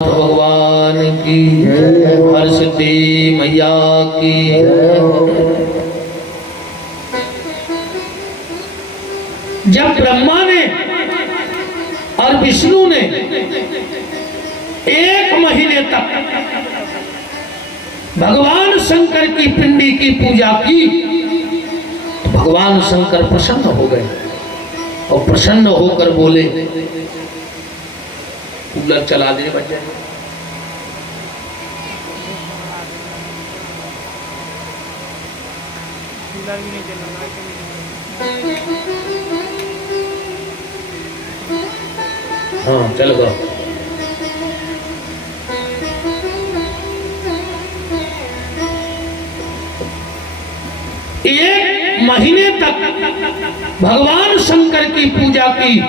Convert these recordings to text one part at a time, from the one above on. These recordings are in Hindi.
भगवान की हरसिद्धि मैया की। जब ब्रह्मा ने और विष्णु ने 1 महीने तक भगवान शंकर की पिंडी की पूजा की तो भगवान शंकर प्रसन्न हो गए और प्रसन्न होकर बोले कूलर चला दे बच्चे। हाँ चल गो। एक महीने तक भगवान शंकर की पूजा की,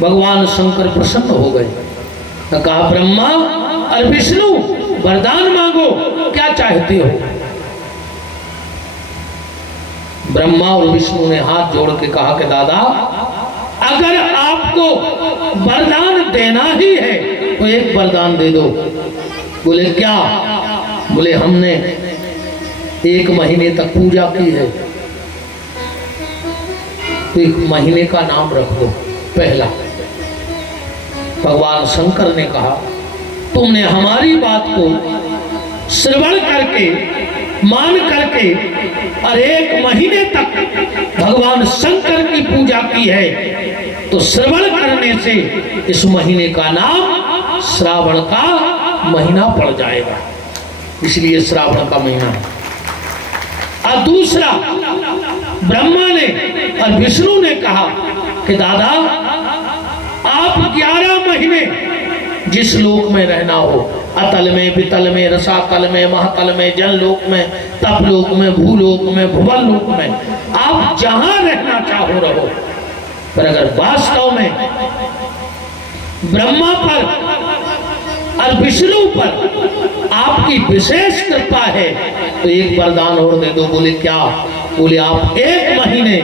भगवान शंकर प्रसन्न हो गए। तो कहा ब्रह्मा और विष्णु वरदान मांगो, क्या चाहते हो। ब्रह्मा और विष्णु ने हाथ जोड़ के कहा कि दादा अगर आपको वरदान देना ही है तो एक वरदान दे दो। बोले क्या। बोले हमने 1 महीने तक पूजा की है तो 1 महीने का नाम रख दो। पहला भगवान शंकर ने कहा तुमने हमारी बात को श्रवण करके मान करके और 1 महीने तक भगवान शंकर की पूजा की है तो श्रवण करने से इस महीने का नाम श्रावण का महीना पड़ जाएगा, इसलिए श्रावण का महीना है। और दूसरा ब्रह्मा ने और विष्णु ने कहा कि दादा आप 11 महीने जिस लोक में रहना हो, अतल में, वितल में, रसातल में, महातल में, जन लोक में, तप लोक में, भूलोक में, भुवन लोक में, आप जहां रहना चाहो रहो। पर अगर वास्तव में ब्रह्मा पर और विष्णु पर आपकी विशेष कृपा है तो एक वरदान और दे दो। बोले क्या। बोले आप 1 महीने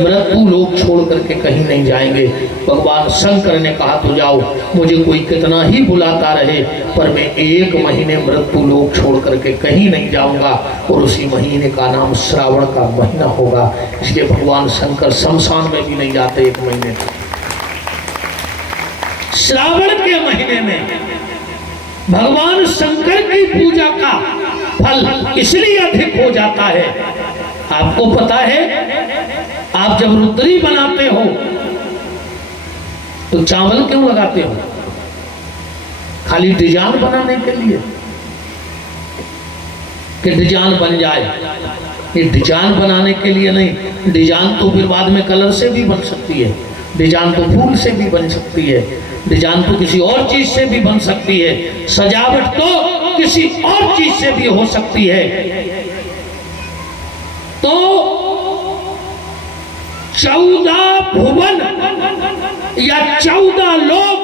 मृत्यु लोक छोड़ करके कहीं नहीं जाएंगे। भगवान शंकर ने कहा तो जाओ, मुझे कोई कितना ही बुलाता रहे पर मैं 1 महीने मृत्यु लोक छोड़ करके कहीं नहीं जाऊंगा और उसी महीने का नाम श्रावण का महीना होगा। इसलिए भगवान शंकर शमशान में भी नहीं जाते 1 महीने तक। श्रावण के महीने में भगवान शंकर की पूजा का फल इसलिए अधिक हो जाता है। आपको पता है आप जब रुद्री बनाते हो तो चावल क्यों लगाते हो। खाली डिजाइन बनाने के लिए कि डिजाइन बन जाए। ये डिजाइन बनाने के लिए नहीं। डिजाइन तो फिर बाद में कलर से भी बन सकती है, डिजाइन तो फूल से भी बन सकती है, डिजाइन तो किसी और चीज से भी बन सकती है, सजावट तो किसी और चीज से भी हो सकती है। तो 14 भुवन या 14 लोक,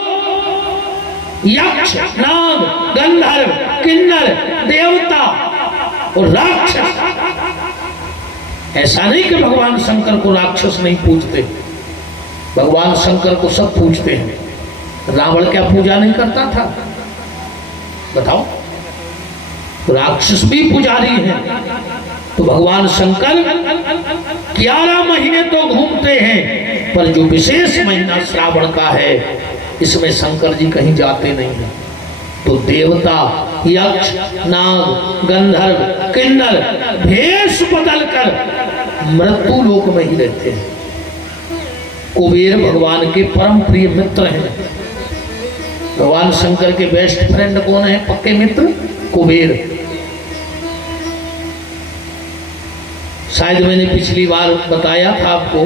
यक्ष, नाग, गंधर्व, किन्नर, देवता और राक्षस। ऐसा नहीं कि भगवान शंकर को राक्षस नहीं पूजते, भगवान शंकर को सब पूजते हैं। रावण क्या पूजा नहीं करता था बताओ। राक्षस भी पुजारी हैं। तो भगवान शंकर 11 महीने तो घूमते हैं पर जो विशेष महीना श्रावण का है इसमें शंकर जी कहीं जाते नहीं हैं। तो देवता, यक्ष, नाग, गंधर्व, किन्नर भेष बदलकर मृत्यु लोक में ही रहते हैं। कुबेर भगवान के परम प्रिय मित्र हैं। भगवान शंकर के बेस्ट फ्रेंड कौन है, पक्के मित्र? कुबेर। शायद मैंने पिछली बार बताया था आपको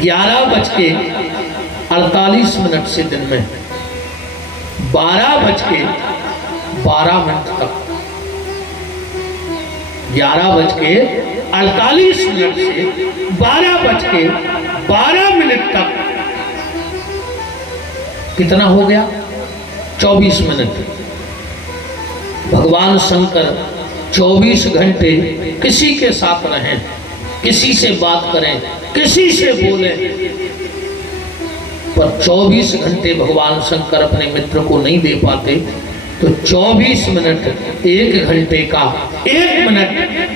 11:48 से दिन में 12:12 तक, 11:48 से 12:12 तक कितना हो गया? 24 मिनट। भगवान शंकर 24 घंटे किसी के साथ रहें, किसी से बात करें, किसी से बोलें, पर 24 घंटे भगवान शंकर अपने मित्र को नहीं दे पाते, तो 24 मिनट, 1 घंटे का 1 मिनट,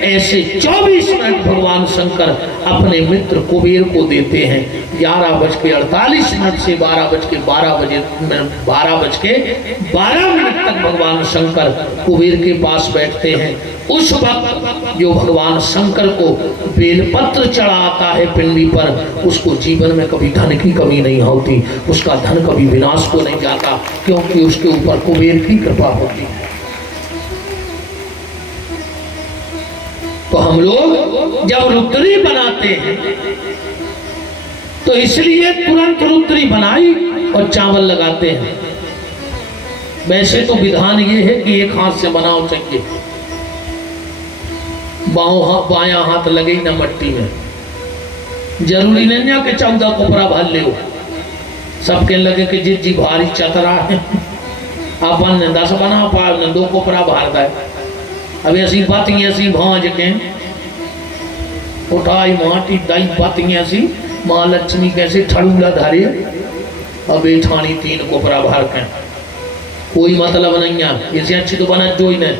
ऐसे 24 मिनट भगवान शंकर अपने मित्र कुबेर को देते हैं। 11:48 से 12:12 तक भगवान शंकर कुबेर के पास बैठते हैं। उस वक्त जो भगवान शंकर को बेलपत्र चढ़ाता है पिंडी पर, उसको जीवन में कभी धन की कमी नहीं होती, उसका धन कभी विनाश को नहीं जाता, क्योंकि उसके ऊपर कुबेर की कृपा होती है। तो हम लोग जब रुद्री बनाते हैं तो इसलिए तुरंत रुद्री बनाई और चावल लगाते हैं। वैसे तो विधान ये है कि एक हाथ से बनाओ चाहिए, बायां हाथ लगे ना मट्टी में। जरूरी नहीं है कि 14 कोपरा भर ले, सबके लगे कि जी भारी चतरा है, अपन ने 10 बना पाए ने 2 कोपरा भर दे। अब ऐसी बातियां सी भांज के उठाई माटी दाई बातियां सी माँ लक्ष्मी कैसे ठड़ूला धारे, अब ठानी 3 कोपरा भर के, कोई मतलब नहीं है। इसे अच्छी तो बना जो ही नहीं।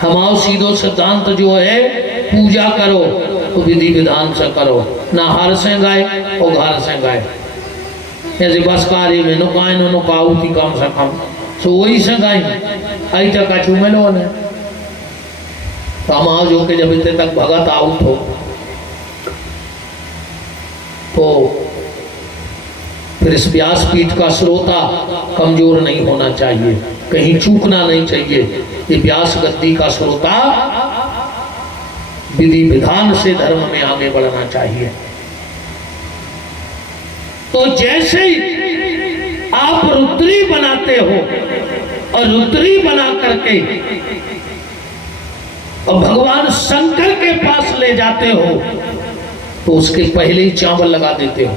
हमारा सीधो सिद्धांत जो है, पूजा करो तो विधि विधान से करो, ना हर से गाय और घर से गाय। ऐसे बस कार्य में नुकाए न नुकाऊ की कम से कम सो वही से गाय आई तक कछु में लो ने हमारा जो के जब इतने तक भगत आउट हो तो फिर इस व्यासपीठ का श्रोता कमजोर नहीं होना चाहिए, कहीं चूकना नहीं चाहिए। ये व्यास गद्दी का श्रोता विधि विधान से धर्म में आगे बढ़ना चाहिए। तो जैसे ही आप रुद्री बनाते हो और रुद्री बना करके और भगवान शंकर के पास ले जाते हो तो उसके पहले ही चावल लगा देते हो।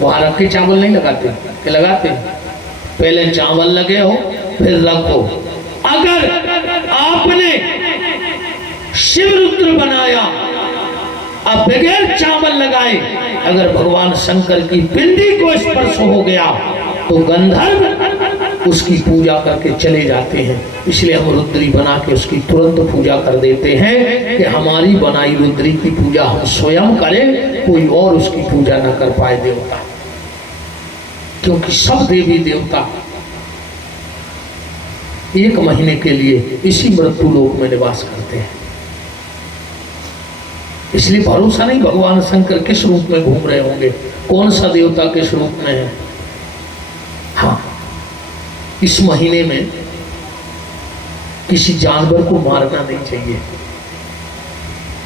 वहां रखे चावल नहीं लगाते, क्या लगाते? पहले चावल लगे हो फिर रखो। अगर आपने शिव रुद्र बनाया अब बगैर चावल लगाए, अगर भगवान शंकर की पिंडी को स्पर्श हो गया तो गंधर्व उसकी पूजा करके चले जाते हैं। इसलिए हम रुद्री बना के उसकी तुरंत पूजा कर देते हैं कि हमारी बनाई रुद्री की पूजा हम स्वयं करें, कोई और उसकी पूजा न कर पाए देवता, क्योंकि सब देवी देवता 1 महीने के लिए इसी मृत्यु लोक में निवास करते हैं। इसलिए भरोसा नहीं भगवान शंकर किस रूप में घूम रहे होंगे, कौन सा देवता किस रूप में है। हाँ, इस महीने में किसी जानवर को मारना नहीं चाहिए,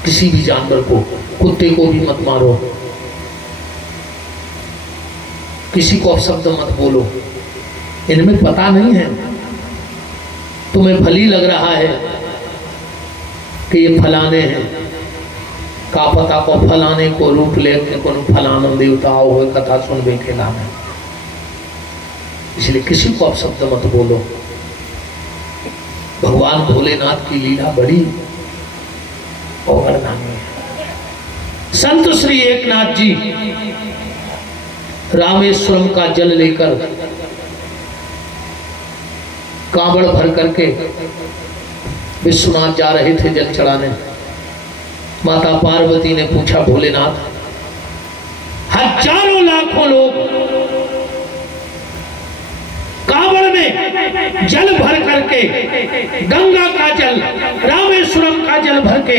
किसी भी जानवर को, कुत्ते को भी मत मारो, किसी को अपशब्द मत बोलो। इनमें पता नहीं है, तुम्हें भली लग रहा है कि ये फलाने हैं, का पता को फलाने को रूप लेके को फलाना देवता हो कथा सुन बे के नाम है। इसलिए किसी को अपशब्द मत बोलो। भगवान भोलेनाथ की लीला बड़ी अवर्णनीय है। संत श्री एकनाथ जी रामेश्वरम का जल लेकर कांवड़ भर करके विश्वनाथ जा रहे थे जल चढ़ाने। माता पार्वती ने पूछा, भोलेनाथ, हजारों लाखों लोग कांवड़ में जल भर करके, गंगा का जल, रामेश्वरम का जल भर के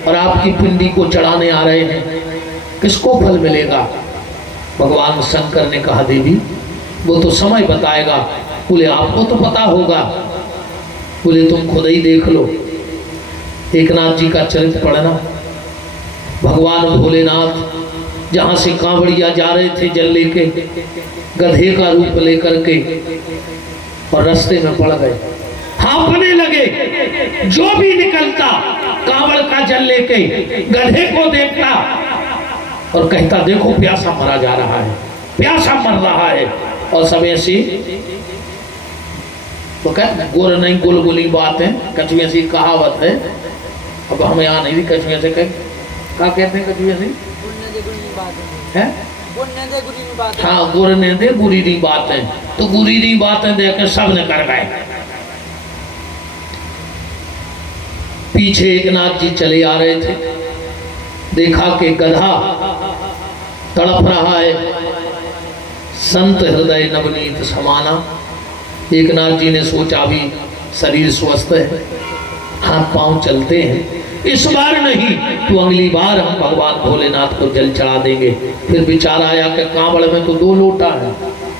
और आपकी पिंडी को चढ़ाने आ रहे हैं, किसको फल मिलेगा? भगवान शंकर ने कहा, देवी वो तो समय बताएगा। बोले आपको तो पता होगा। बोले तुम खुद ही देख लो, एकनाथ जी का चरित्र पढ़ना। भगवान भोलेनाथ जहाँ से कांवड़िया जा रहे थे जल लेके, गधे का रूप लेकर के, और रास्ते में पड़ गए, हाँफने लगे। जो भी निकलता कांवड़ का जल लेके गधे को देखता और कहता, देखो प्यासा मरा जा रहा है, प्यासा मर रहा है। और सब ऐसी तो क्या गोल नहीं गोलगोली बात है, कछु ऐसी कहावत है। अब हम यहाँ नहीं, कछु ऐसे क्या कहते हैं, कछु ऐसी है हाँ गुर ने दे बुरी नहीं बातें, तो बुरी नहीं बातें देकर सब ने कर गए। पीछे एक नाथ जी चले आ रहे थे, देखा कि गधा तड़प रहा है, संत हृदय नवनीत समाना। एक नाथ जी ने सोचा भी शरीर स्वस्थ है, हाथ पांव चलते हैं, इस बार नहीं तो अगली बार हम भगवान भोलेनाथ को जल चढ़ा देंगे। फिर विचार आया कि कांवड़ में तो 2 लोटा है,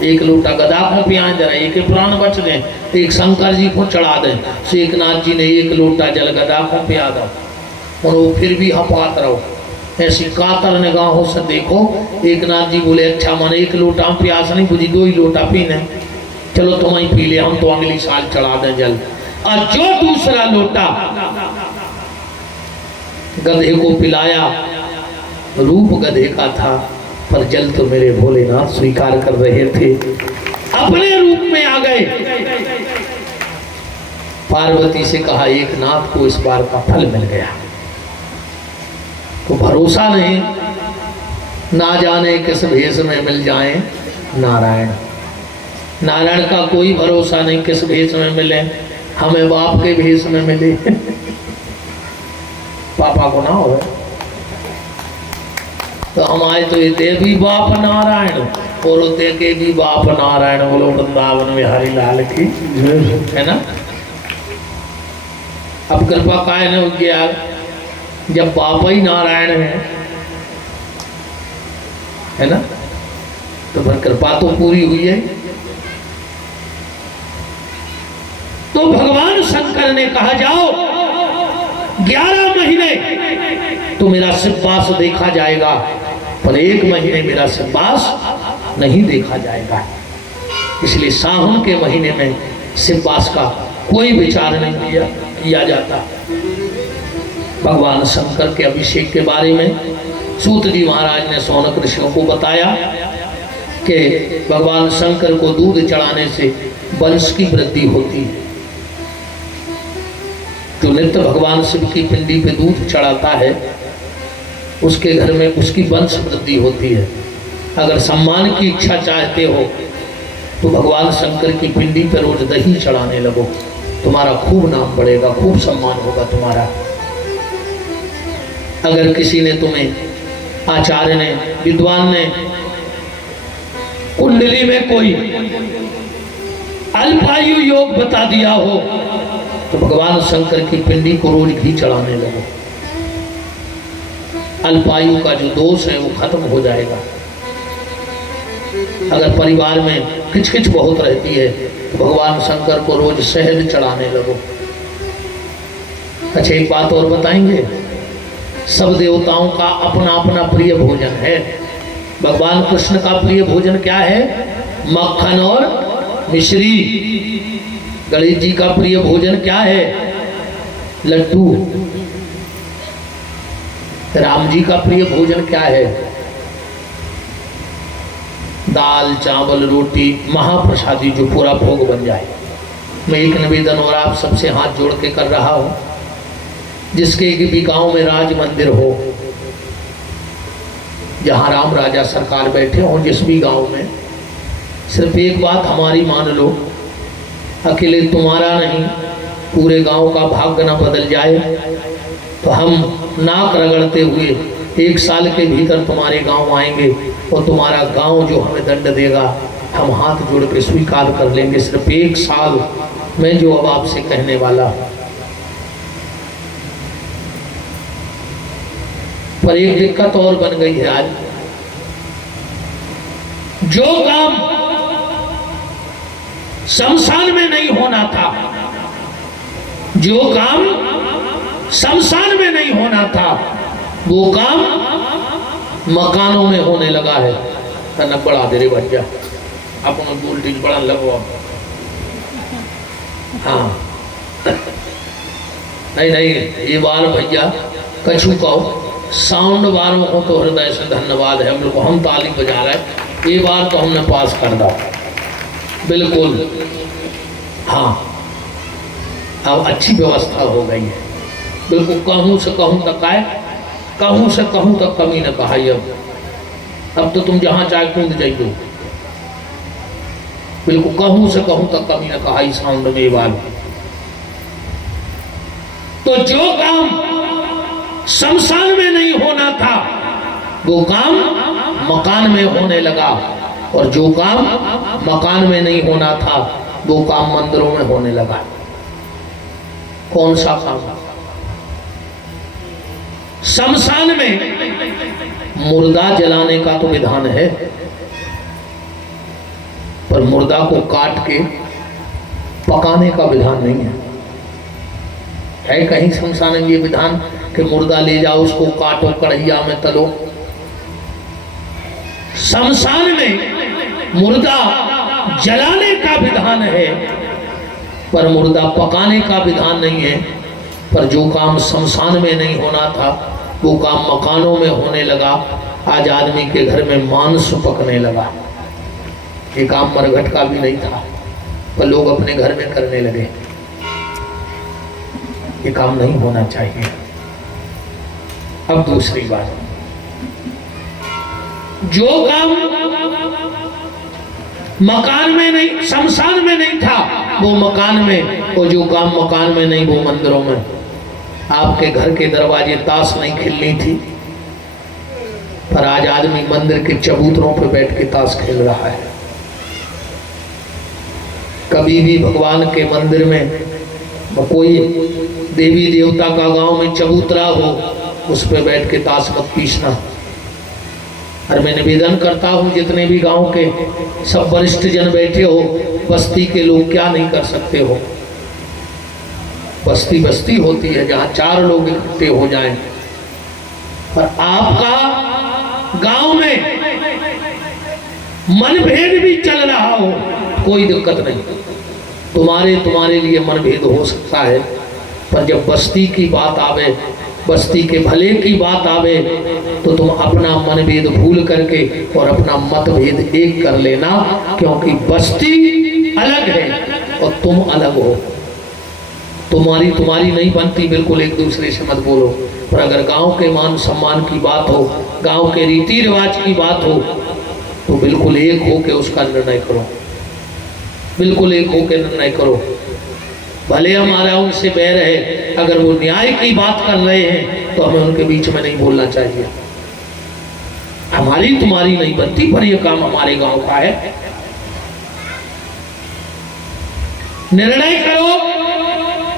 एक लोटा गधा को पियाएं जरा, एक प्राण बच दें, एक शंकर जी को चढ़ा दें। तो एक नाथ जी ने 1 लोटा जल गधा को पिया दो, और वो फिर भी हपात रहो, ऐसी कातर निगाहों से देखो। एक नाथ जी बोले अच्छा मन 1 लोटा प्यास नहीं बुझी, 2 ही लोटा पीने, चलो तुम ही पी ले, हम तो अगली साल चढ़ा दें जल। और जो दूसरा लोटा गधे को पिलाया, रूप गधे का था, पर जल तो मेरे भोलेनाथ स्वीकार कर रहे थे, अपने रूप में आ गए। पार्वती से कहा एक नाथ को इस बार का फल मिल गया, तो भरोसा नहीं, ना जाने किस भेष में मिल जाए नारायण। नारायण का कोई भरोसा नहीं किस भेष में मिले, हमें बाप के भेष में मिले पापा को ना हो तो हमारे तो ये भी बाप नारायण, और होते के भी बाप नारायण। बोलो वृंदावन में हरि लाल की, है ना। अब कृपा काय ने गया, जब बाप ही नारायण है ना, तो फिर कृपा तो पूरी हुई है। तो भगवान शंकर ने कहा जाओ 11 महीने तो मेरा सिब्बास देखा जाएगा, पर 1 महीने मेरा सिब्बास नहीं देखा जाएगा। इसलिए सावन के महीने में सिब्बास का कोई विचार नहीं किया जाता। भगवान शंकर के अभिषेक के बारे में सूत जी महाराज ने शौनक ऋषियों को बताया कि भगवान शंकर को दूध चढ़ाने से वंश की वृद्धि होती है। जो नित्य भगवान शिव की पिंडी पे दूध चढ़ाता है, उसके घर में उसकी वंश वृद्धि होती है। अगर सम्मान की इच्छा चाहते हो तो भगवान शंकर की पिंडी पर रोज दही चढ़ाने लगो, तुम्हारा खूब नाम बढ़ेगा, खूब सम्मान होगा तुम्हारा। अगर किसी ने तुम्हें आचार्य ने विद्वान ने कुंडली में कोई अल्पायु योग बता दिया हो तो भगवान शंकर की पिंडी को रोज घी चढ़ाने लगो, अल्पायु का जो दोष है वो खत्म हो जाएगा। अगर परिवार में खिचखिच बहुत रहती है तो भगवान शंकर को रोज शहद चढ़ाने लगो। अच्छा एक बात और बताएंगे, सब देवताओं का अपना अपना प्रिय भोजन है। भगवान कृष्ण का प्रिय भोजन क्या है? मक्खन और मिश्री। गणेश जी का प्रिय भोजन क्या है? लड्डू। राम जी का प्रिय भोजन क्या है? दाल चावल रोटी, महाप्रसादी जो पूरा भोग बन जाए। मैं एक निवेदन और आप सबसे हाथ जोड़ के कर रहा हूं, जिसके भी गांव में राज मंदिर हो, जहां राम राजा सरकार बैठे हो, जिस भी गांव में, सिर्फ एक बात हमारी मान लो, अकेले तुम्हारा नहीं पूरे गांव का भाग्य न बदल जाए तो हम नाक रगड़ते हुए 1 साल के भीतर तुम्हारे गांव आएंगे और तुम्हारा गांव जो हमें दंड देगा हम हाथ जोड़ के स्वीकार कर लेंगे। सिर्फ 1 साल मैं जो अब आपसे कहने वाला। पर एक दिक्कत और बन गई है आज, जो काम शमशान में नहीं होना था, जो काम शमशान में नहीं होना था, वो काम मकानों में होने लगा है। न बढ़ा दे रे बच्चा, अपना वोल्टेज बढ़ा लगो। हाँ नहीं ये बार भैया कछु कहो, साउंड बार में हो तो हृदय से धन्यवाद है। हम लोग हम ताली बजा रहे हैं, ये बार तो हमने पास कर दा बिल्कुल। हाँ अब अच्छी व्यवस्था हो गई है बिल्कुल। कहूँ से कहूँ तक आए, कहूँ से कहूँ तक कमी न कहा। अब अब तो तुम जहां चाहे कूद जाइयो। बिल्कुल कहूं से कहूं तक कभी न कहा इस साउंड में बात। तो जो काम शमशान में नहीं होना था वो काम मकान में होने लगा, और जो काम मकान में नहीं होना था वो काम मंदिरों में होने लगा। कौन सा काम? शमशान में मुर्दा जलाने का तो विधान है, पर मुर्दा को काट के पकाने का विधान नहीं है कहीं शमशान में ये विधान कि मुर्दा ले जाओ उसको काटो कढ़ैया में तलो? शमशान में मुर्दा जलाने का विधान है पर मुर्दा पकाने का विधान नहीं है। पर जो काम शमशान में नहीं होना था वो काम मकानों में होने लगा। आज आदमी के घर में मांस पकने लगा। ये काम मरघट का भी नहीं था पर लोग अपने घर में करने लगे। ये काम नहीं होना चाहिए। अब दूसरी बात, जो काम मकान में नहीं शमशान में नहीं था वो मकान में, और जो काम मकान में नहीं वो मंदिरों में। आपके घर के दरवाजे ताश नहीं खेलनी थी पर आज आदमी मंदिर के चबूतरों पर बैठ के ताश खेल रहा है। कभी भी भगवान के मंदिर में कोई देवी देवता का गांव में चबूतरा हो उस पर बैठ के ताश मत पीसना। और मैं निवेदन करता हूं जितने भी गांव के सब वरिष्ठ जन बैठे हो, बस्ती के लोग क्या नहीं कर सकते हो। बस्ती बस्ती होती है जहां 4 लोग इकट्ठे हो जाएं। पर आपका गांव में मनभेद भी चल रहा हो कोई दिक्कत नहीं, तुम्हारे लिए मनभेद हो सकता है, पर जब बस्ती की बात आवे, बस्ती के भले की बात आवे तो तुम अपना मनभेद भूल करके और अपना मतभेद एक कर लेना, क्योंकि बस्ती अलग है और तुम अलग हो। तुम्हारी नहीं बनती, बिल्कुल एक दूसरे से मत बोलो। पर अगर गांव के मान सम्मान की बात हो, गांव के रीति रिवाज की बात हो तो बिल्कुल एक हो के उसका निर्णय करो, बिल्कुल एक हो के निर्णय करो। भले हमारा उनसे बैर है, अगर वो न्याय की बात कर रहे हैं तो हमें उनके बीच में नहीं बोलना चाहिए। हमारी तुम्हारी नहीं बनती, पर यह काम हमारे गांव का है। निर्णय करो,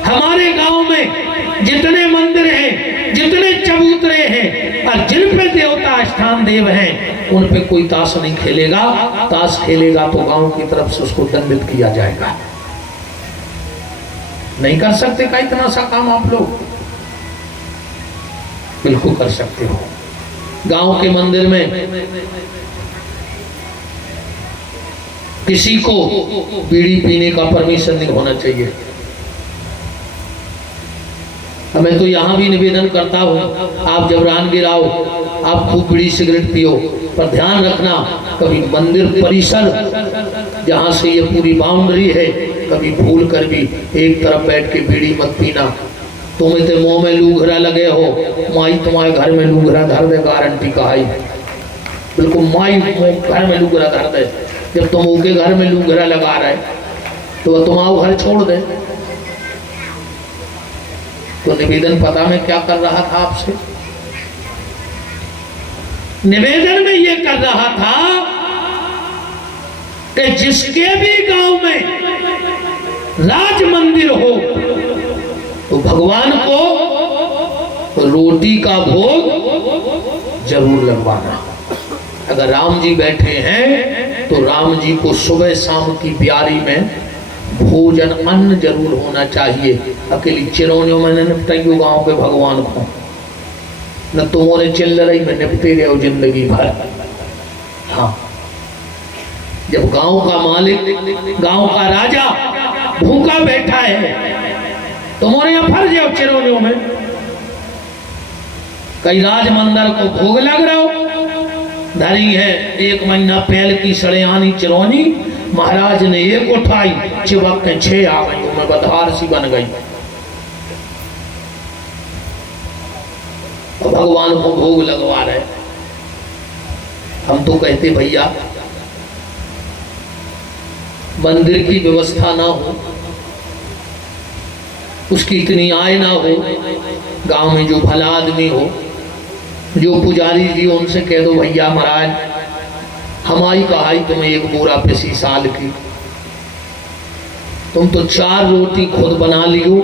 हमारे गांव में जितने मंदिर हैं, जितने चबूतरे हैं और जिन पे देवता स्थान देव हैं उन पे कोई ताश नहीं खेलेगा। ताश खेलेगा तो गांव की तरफ से उसको दंडित किया जाएगा। नहीं कर सकते का इतना सा काम आप लोग? बिल्कुल कर सकते हो। गांव के मंदिर में किसी को बीड़ी पीने का परमिशन नहीं होना चाहिए। मैं तो यहाँ भी निवेदन करता हूँ, आप जब राहगीर आओ आप खूब बीड़ी सिगरेट पियो, पर ध्यान रखना कभी मंदिर परिसर जहाँ से ये पूरी बाउंड्री है कभी भूल कर भी एक तरफ बैठ के बीड़ी मत पीना। तुम्हें तो मुंह में लूघरा लगे हो, माई तुम्हारे घर में लूघरा धर दे, गारंटी का है बिल्कुल। माई घर में लूघरा धर दे, जब तुम उनके घर में लूघरा लगा रहे तो तुम्हारा घर छोड़ दे। तो निवेदन पता मैं क्या कर रहा था आपसे? निवेदन में ये कर रहा था कि जिसके भी गांव में राज मंदिर हो तो भगवान को रोटी का भोग जरूर लगवाना। अगर राम जी बैठे हैं तो राम जी को सुबह शाम की ब्यारी में भोजन अन्न जरूर होना चाहिए। अकेली चिरौनियों में निपटाइयो गांव के भगवान को, न तुम्हारे चिल्लरई में निपटे रहे हो जिंदगी भर। हाँ, जब गांव का मालिक, गांव का राजा भूखा बैठा है, तुम्हारे यहाँ फर्ज है चिरौनियों में कई राज मंदिर को भोग लग रहा हो। धरी है 1 महीना पहले की सड़ेयानी चिरौनी, महाराज ने एक उठाई, चिपक के 6 आ गई, में बधार सी बन गई। और भगवान को भोग लगवा रहे। हम तो कहते भैया मंदिर की व्यवस्था ना हो, उसकी इतनी आय ना हो, गांव में जो भला आदमी हो, जो पुजारी जी, उनसे कह दो भैया महाराज हमारी कहाई तुम्हें एक बोरा पिसी साल की, तुम तो 4 रोटी खुद बना लियो,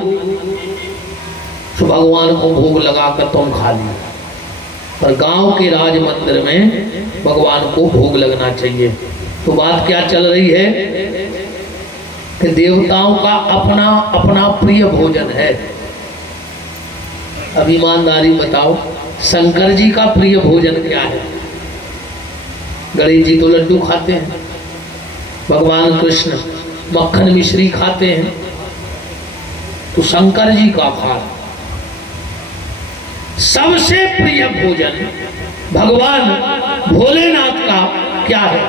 तो भगवान को भोग लगाकर तुम खा लियो। पर गांव के राज मंदिर में भगवान को भोग लगना चाहिए। तो बात क्या चल रही है कि देवताओं का अपना अपना प्रिय भोजन है। अब ईमानदारी बताओ, शंकर जी का प्रिय भोजन क्या है? गणेश जी तो लड्डू खाते हैं, भगवान कृष्ण मक्खन मिश्री खाते हैं, तो शंकर जी का खाना सबसे प्रिय भोजन भगवान भोलेनाथ का क्या है?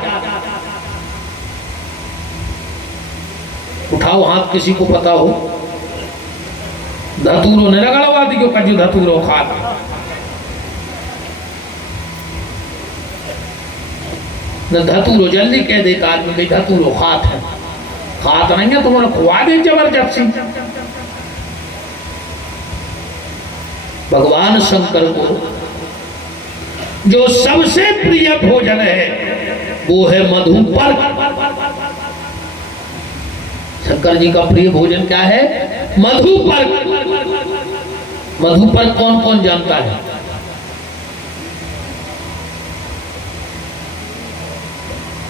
उठाओ हाथ किसी को पता हो। धतूरो ने लगा दी क्यों कजू धतूरो खाता न, धतूरो जल्दी कह देता आदमी कहीं धतूरो खात है, खात नहीं है तुम्हारा खुआ दे जबरदस्ती। भगवान शंकर को जो सबसे प्रिय भोजन है वो है मधुपर्क। शंकर जी का प्रिय भोजन क्या है? मधुपर्क। मधुपर्क कौन कौन जानता है?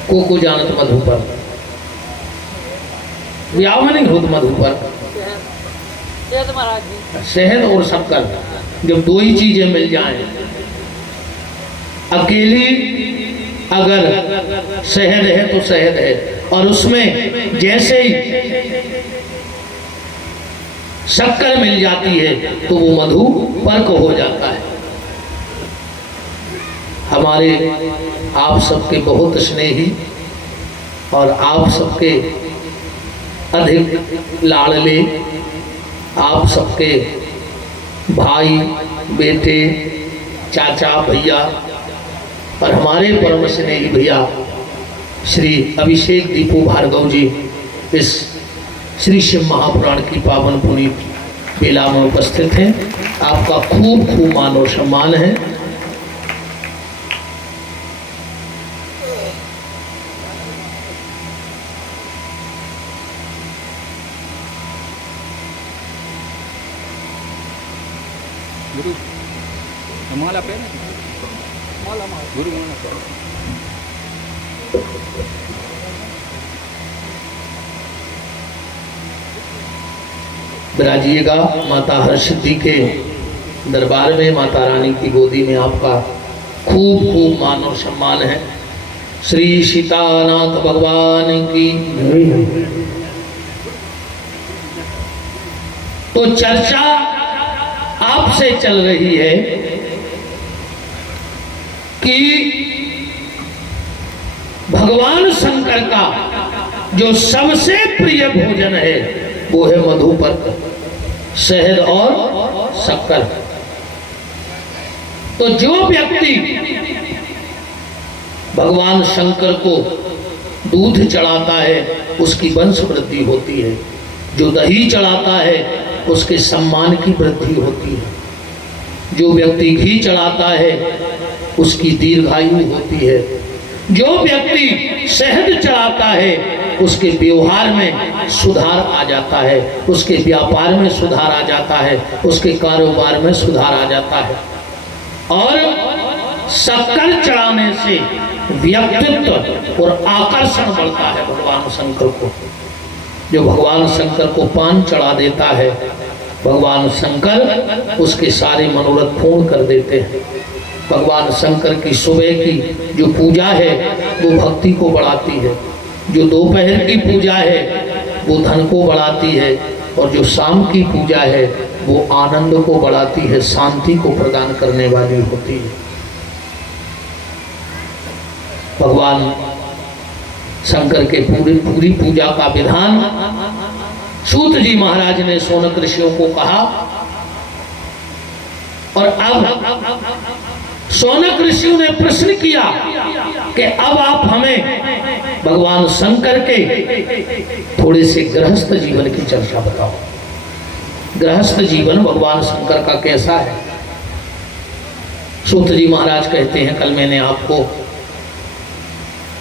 को जानत मधुपर्क? ब्याह में नहीं होता मधुपर्क। शहद और शक्कर, जब 2 ही चीजें मिल जाएं, अकेली अगर शहद है तो शहद है, और उसमें जैसे ही शक्कर मिल जाती है तो वो मधुपर्क हो जाता है। हमारे आप सबके बहुत स्नेही और आप सबके अधिक लाडले, आप सबके भाई बेटे चाचा भैया और हमारे परम स्नेही भैया श्री अभिषेक दीपू भार्गव जी इस श्री शिव महापुराण की पावन पुरी बेला में उपस्थित हैं। आपका खूब खूब मान और सम्मान है। गुरु माला पे माला गुरु विराजिएगा माता हरसिद्धि के दरबार में। माता रानी की गोदी में आपका खूब खूब मान और सम्मान है। श्री सीतानाथ भगवान की। तो चर्चा आपसे चल रही है कि भगवान शंकर का जो सबसे प्रिय भोजन है वो है मधुपर्क, शहद और शक्कर। तो जो व्यक्ति भगवान शंकर को दूध चढ़ाता है उसकी वंश वृद्धि होती है, जो दही चढ़ाता है उसके सम्मान की वृद्धि होती है, जो व्यक्ति घी चढ़ाता है उसकी दीर्घायु होती है, जो व्यक्ति शहद चढ़ाता है उसके व्यवहार में सुधार आ जाता है, उसके व्यापार में सुधार आ जाता है, उसके कारोबार में सुधार आ जाता है। और शक्कर चढ़ाने से व्यक्तित्व और आकर्षण बढ़ता है भगवान शंकर को। जो भगवान शंकर को पान चढ़ा देता है, भगवान शंकर उसके सारे मनोरथ पूर्ण कर देते हैं। भगवान शंकर की सुबह की जो पूजा है वो भक्ति को बढ़ाती है, जो दोपहर की पूजा है वो धन को बढ़ाती है, और जो शाम की पूजा है वो आनंद को बढ़ाती है, शांति को प्रदान करने वाली होती है। भगवान शंकर के पूरी पूजा का विधान सूत जी महाराज ने शौनक ऋषियों को कहा, और अब शौनक ऋषियों ने प्रश्न किया कि अब आप हमें भगवान शंकर के थोड़े से गृहस्थ जीवन की चर्चा बताओ। गृहस्थ जीवन भगवान शंकर का कैसा है? सूत जी महाराज कहते हैं, कल मैंने आपको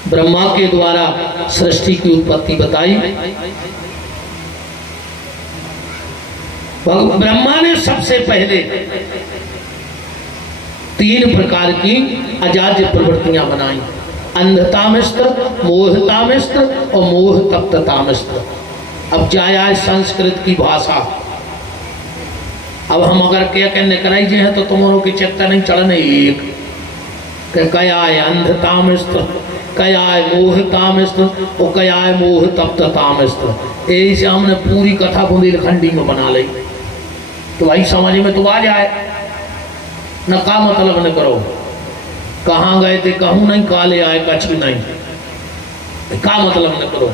ब्रह्मा के द्वारा सृष्टि की उत्पत्ति बताई। ब्रह्मा ने सबसे पहले 3 प्रकार की अजाज्य प्रवृत्तियां बनाई, अंधतामिस्त्र, मोहतामिस्त्र और मोह तप्ततामिस्त्र। अब जाए संस्कृत की भाषा, अब हम अगर क्या कहने कराई जे हैं तो तुम्हारों की चेता नहीं चढ़ने एक कया है अंधतामिस्त्र, कया है मोहतामिस्त्र और कया है मोह तप्ततामिस्त्र। यही से हमने पूरी कथा बुंदेलखंडी में बना ली, तो भाई समझ में तो आ जाए न। का मतलब न करो, कहाँ गए थे कहूँ नहीं, काले आए कछु नहीं, का मतलब न करो।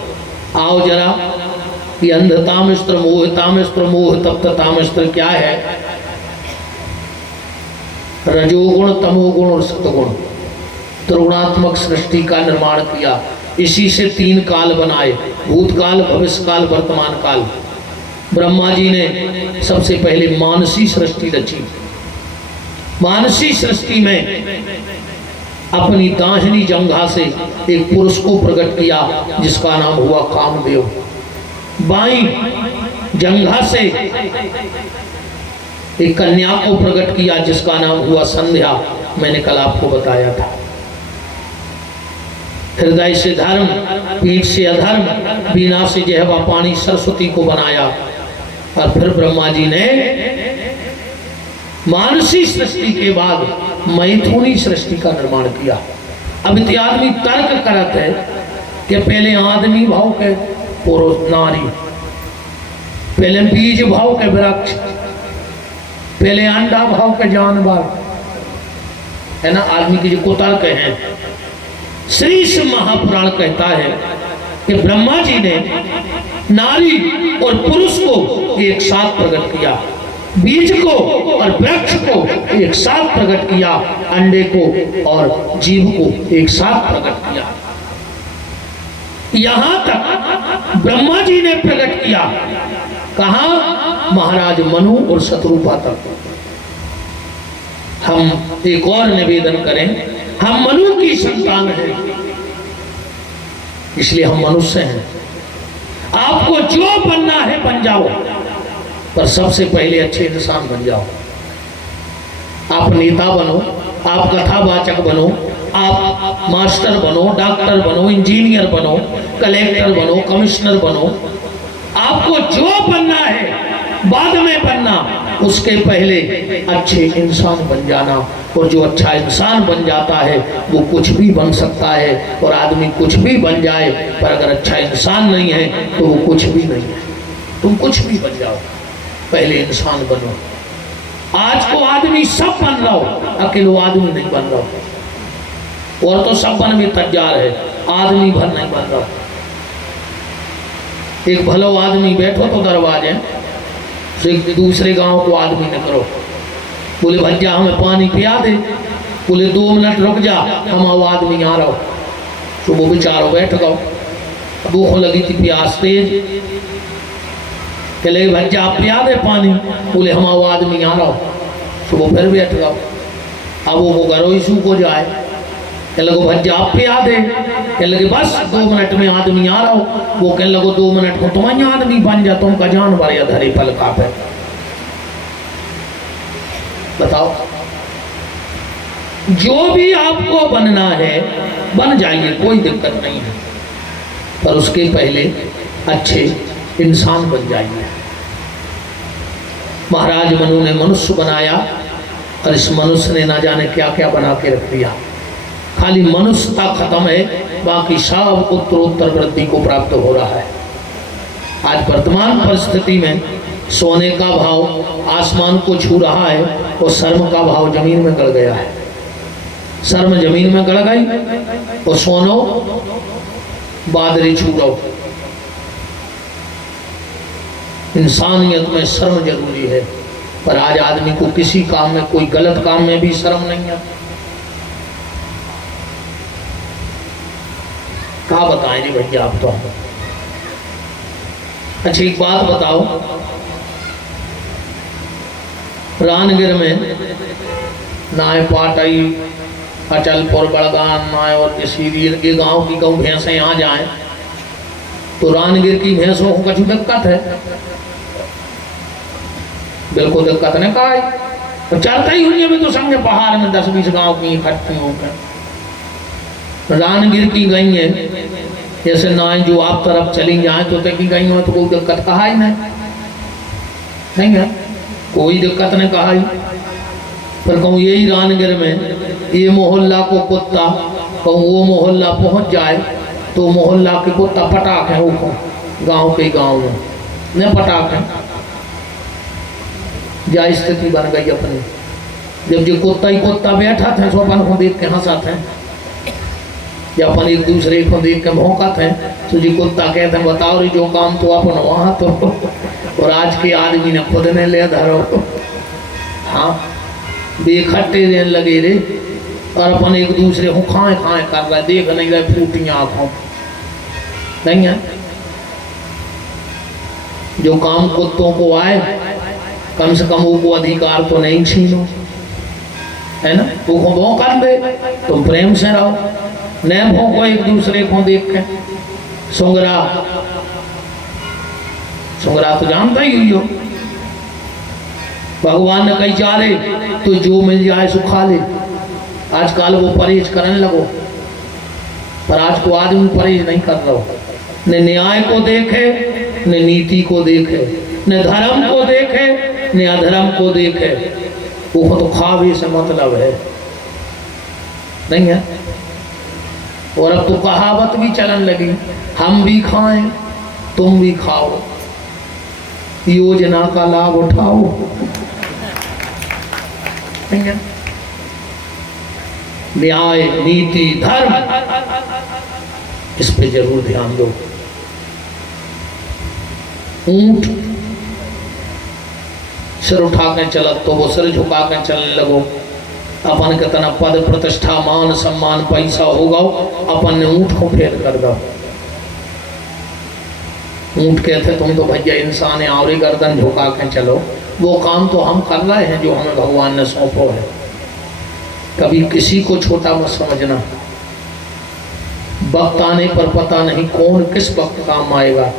आओ जरा, ये अंधतामिस्त्र, मोहतामिस्त्र, मोह तप्ततामिस्त्र क्या है? रजोगुण, तमोगुण और सतगुण, त्रिगुणात्मक सृष्टि का निर्माण किया। इसी से 3 काल बनाए, भूतकाल, भविष्यकाल, वर्तमान काल। ब्रह्मा जी ने सबसे पहले मानसी सृष्टि रची। मानसी सृष्टि में अपनी दाहिनी जंघा से एक पुरुष को प्रकट किया जिसका नाम हुआ कामदेव। बाईं जंघा से एक कन्या को प्रकट किया जिसका नाम हुआ संध्या, मैंने कल आपको बताया था। हृदय से धर्म, पीठ से अधर्म, बीना से जहवा पानी सरस्वती को बनाया। और फिर ब्रह्मा जी ने मानसी सृष्टि के बाद मैथुनी सृष्टि का निर्माण किया। अब इतने आदमी तर्क करते हैं कि पहले आदमी भाव के पुरुष नारी, पहले बीज भाव के वृक्ष, पहले अंडा भाव के जानवर, है ना। आदमी की जो कुतर्क हैं। श्री शिव महापुराण कहता है कि ब्रह्मा जी ने नारी और पुरुष को एक साथ प्रकट किया, बीज को और वृक्ष को एक साथ प्रकट किया, अंडे को और जीव को एक साथ प्रकट किया। यहां तक ब्रह्मा जी ने प्रकट किया, कहा? महाराज मनु और शत्रुपा तक। हम एक और निवेदन करें, हम मनु की संतान हैं, इसलिए हम मनुष्य हैं। आपको जो बनना है बन जाओ, पर सबसे पहले अच्छे इंसान बन जाओ। आप नेता बनो, आप कथावाचक बनो, आप मास्टर बनो, डॉक्टर बनो, इंजीनियर बनो, कलेक्टर बनो, कमिश्नर बनो। आपको जो बनना है बाद में बनना, उसके पहले अच्छे इंसान बन जाना। और जो अच्छा इंसान बन जाता है वो कुछ भी बन सकता है, और आदमी कुछ भी बन जाए, पर अगर अच्छा इंसान नहीं है तो वो कुछ भी नहीं है। तुम कुछ भी बन जाओ, पहले इंसान बनो। आज को आदमी सब बन रहा हो, अकेले आदमी नहीं बन रहा हो। और तो सब बन में तैयार है, आदमी भर नहीं बन रहा। एक भलो आदमी बैठो तो दरवाजे से दूसरे गांव को आदमी न करो। बोले भैया हमें पानी पिया दे, बोले 2 मिनट रुक जा, हम आओ आदमी आ रहा हो। तो वो बेचारो बैठ गओ, भूख लगी थी, प्यास तेज, कहले भैया आप पिया दे पानी, बोले हम आओ आदमी आ रहा हो। तो वो फिर बैठ गओ। अब वो घरों ही सूख हो जाए, कह लगो भैया आप पिया दे, कह लगे बस 2 मिनट में आदमी आ रहा हो। वो कह लगो 2 मिनट में तुम्हारी आदमी बन जा, तुमका जानवर या धरे पल का पे। बताओ, जो भी आपको बनना है बन जाइए, कोई दिक्कत नहीं है, पर उसके पहले अच्छे इंसान बन जाइए। महाराज मनु ने मनुष्य बनाया, और इस मनुष्य ने ना जाने क्या क्या बना के रख दिया। खाली मनुष्यता खत्म है, बाकी सब उत्तरोत्तर वृद्धि को प्राप्त हो रहा है। आज वर्तमान परिस्थिति में सोने का भाव आसमान को छू रहा है, और शर्म का भाव जमीन में गड़ गया है। शर्म जमीन में गड़ गई और सोनो बादरी छू रहो। इंसानियत में शर्म जरूरी है, पर आज आदमी को किसी काम में, कोई गलत काम में भी शर्म नहीं है। क्या बताएं रे भैया आप तो। अच्छा एक बात बताओ, रानगिर में नाय पाटई अचलपुर बड़गान नाय और किसी भी इनके गांव की कहूँ भैंसें यहाँ जाए तो रानगिर की भैंसों को कुछ दिक्कत है? बिल्कुल दिक्कत नहीं कहा, तो चलता ही हुई भी तो समझे पहाड़ में 10-20 गांव की इकट्ठी होकर रानगिर की गई है। जैसे नाई जो आप तरफ चली जाए तो तक गई हो तो कोई दिक्कत कहा ही नहीं है, कोई दिक्कत नहीं कहा ही। पर कहूँ यही रानगिर में ये मोहल्ला को कुत्ता कहूँ वो मोहल्ला पहुंच जाए तो मोहल्ला के कुत्ता पटाख है वो गांव के गांव में न पटाख है। क्या स्थिति बन गई अपनी, जब जो कुत्ता ही कुत्ता बैठा था तो अपन को देख के हंसाते हैं या अपन एक दूसरे को देख के भौंकाते हैं। तो जी कुत्ता कहते हैं बताओ रे जो काम तो अपन वहाँ तो और आज के आदमी ने खुद ने ले धरो। हाँ बेखट्टे रहने लगे रे और अपन एक दूसरे को खाए खाए कर रहे, देख नहीं रहे फूटी आँखों नहीं है। जो काम कुत्तों को आए कम से कम वो अधिकार तो नहीं छीनो, है ना? वो भौं कर दे तुम प्रेम से रहो, न भौंको एक दूसरे को देख के। सुंगरा तो जानता ही हुई हो, भगवान ने कही जा रहे तो जो मिल जाए सो खा ले। आजकल वो परहेज करने लगो, पर आज को आदमी परहेज नहीं कर रहा, न न्याय को देखे न नीति को देखे, न धर्म को देखे न अधर्म को देखे, वो तो खावे से मतलब है नहीं है। और अब तो कहावत भी चलन लगी, हम भी खाएं तुम भी खाओ, योजना का लाभ उठाओ नहीं है। न्याय नीति धर्म इस पे जरूर ध्यान दो। ऊंट सिर उठा के चलत तो वो सिर झुका के चलने लगो। अपन के तना पद प्रतिष्ठा मान सम्मान पैसा होगा, अपन ने ऊंट को फेल कर दो। ऊंट कहते तुम तो भैया इंसान है और गर्दन झुका के चलो, वो काम तो हम कर रहे हैं जो हमें भगवान ने सौंपो है। कभी किसी को छोटा मत समझना, वक्त आने पर पता नहीं कौन किस वक्त काम आएगा।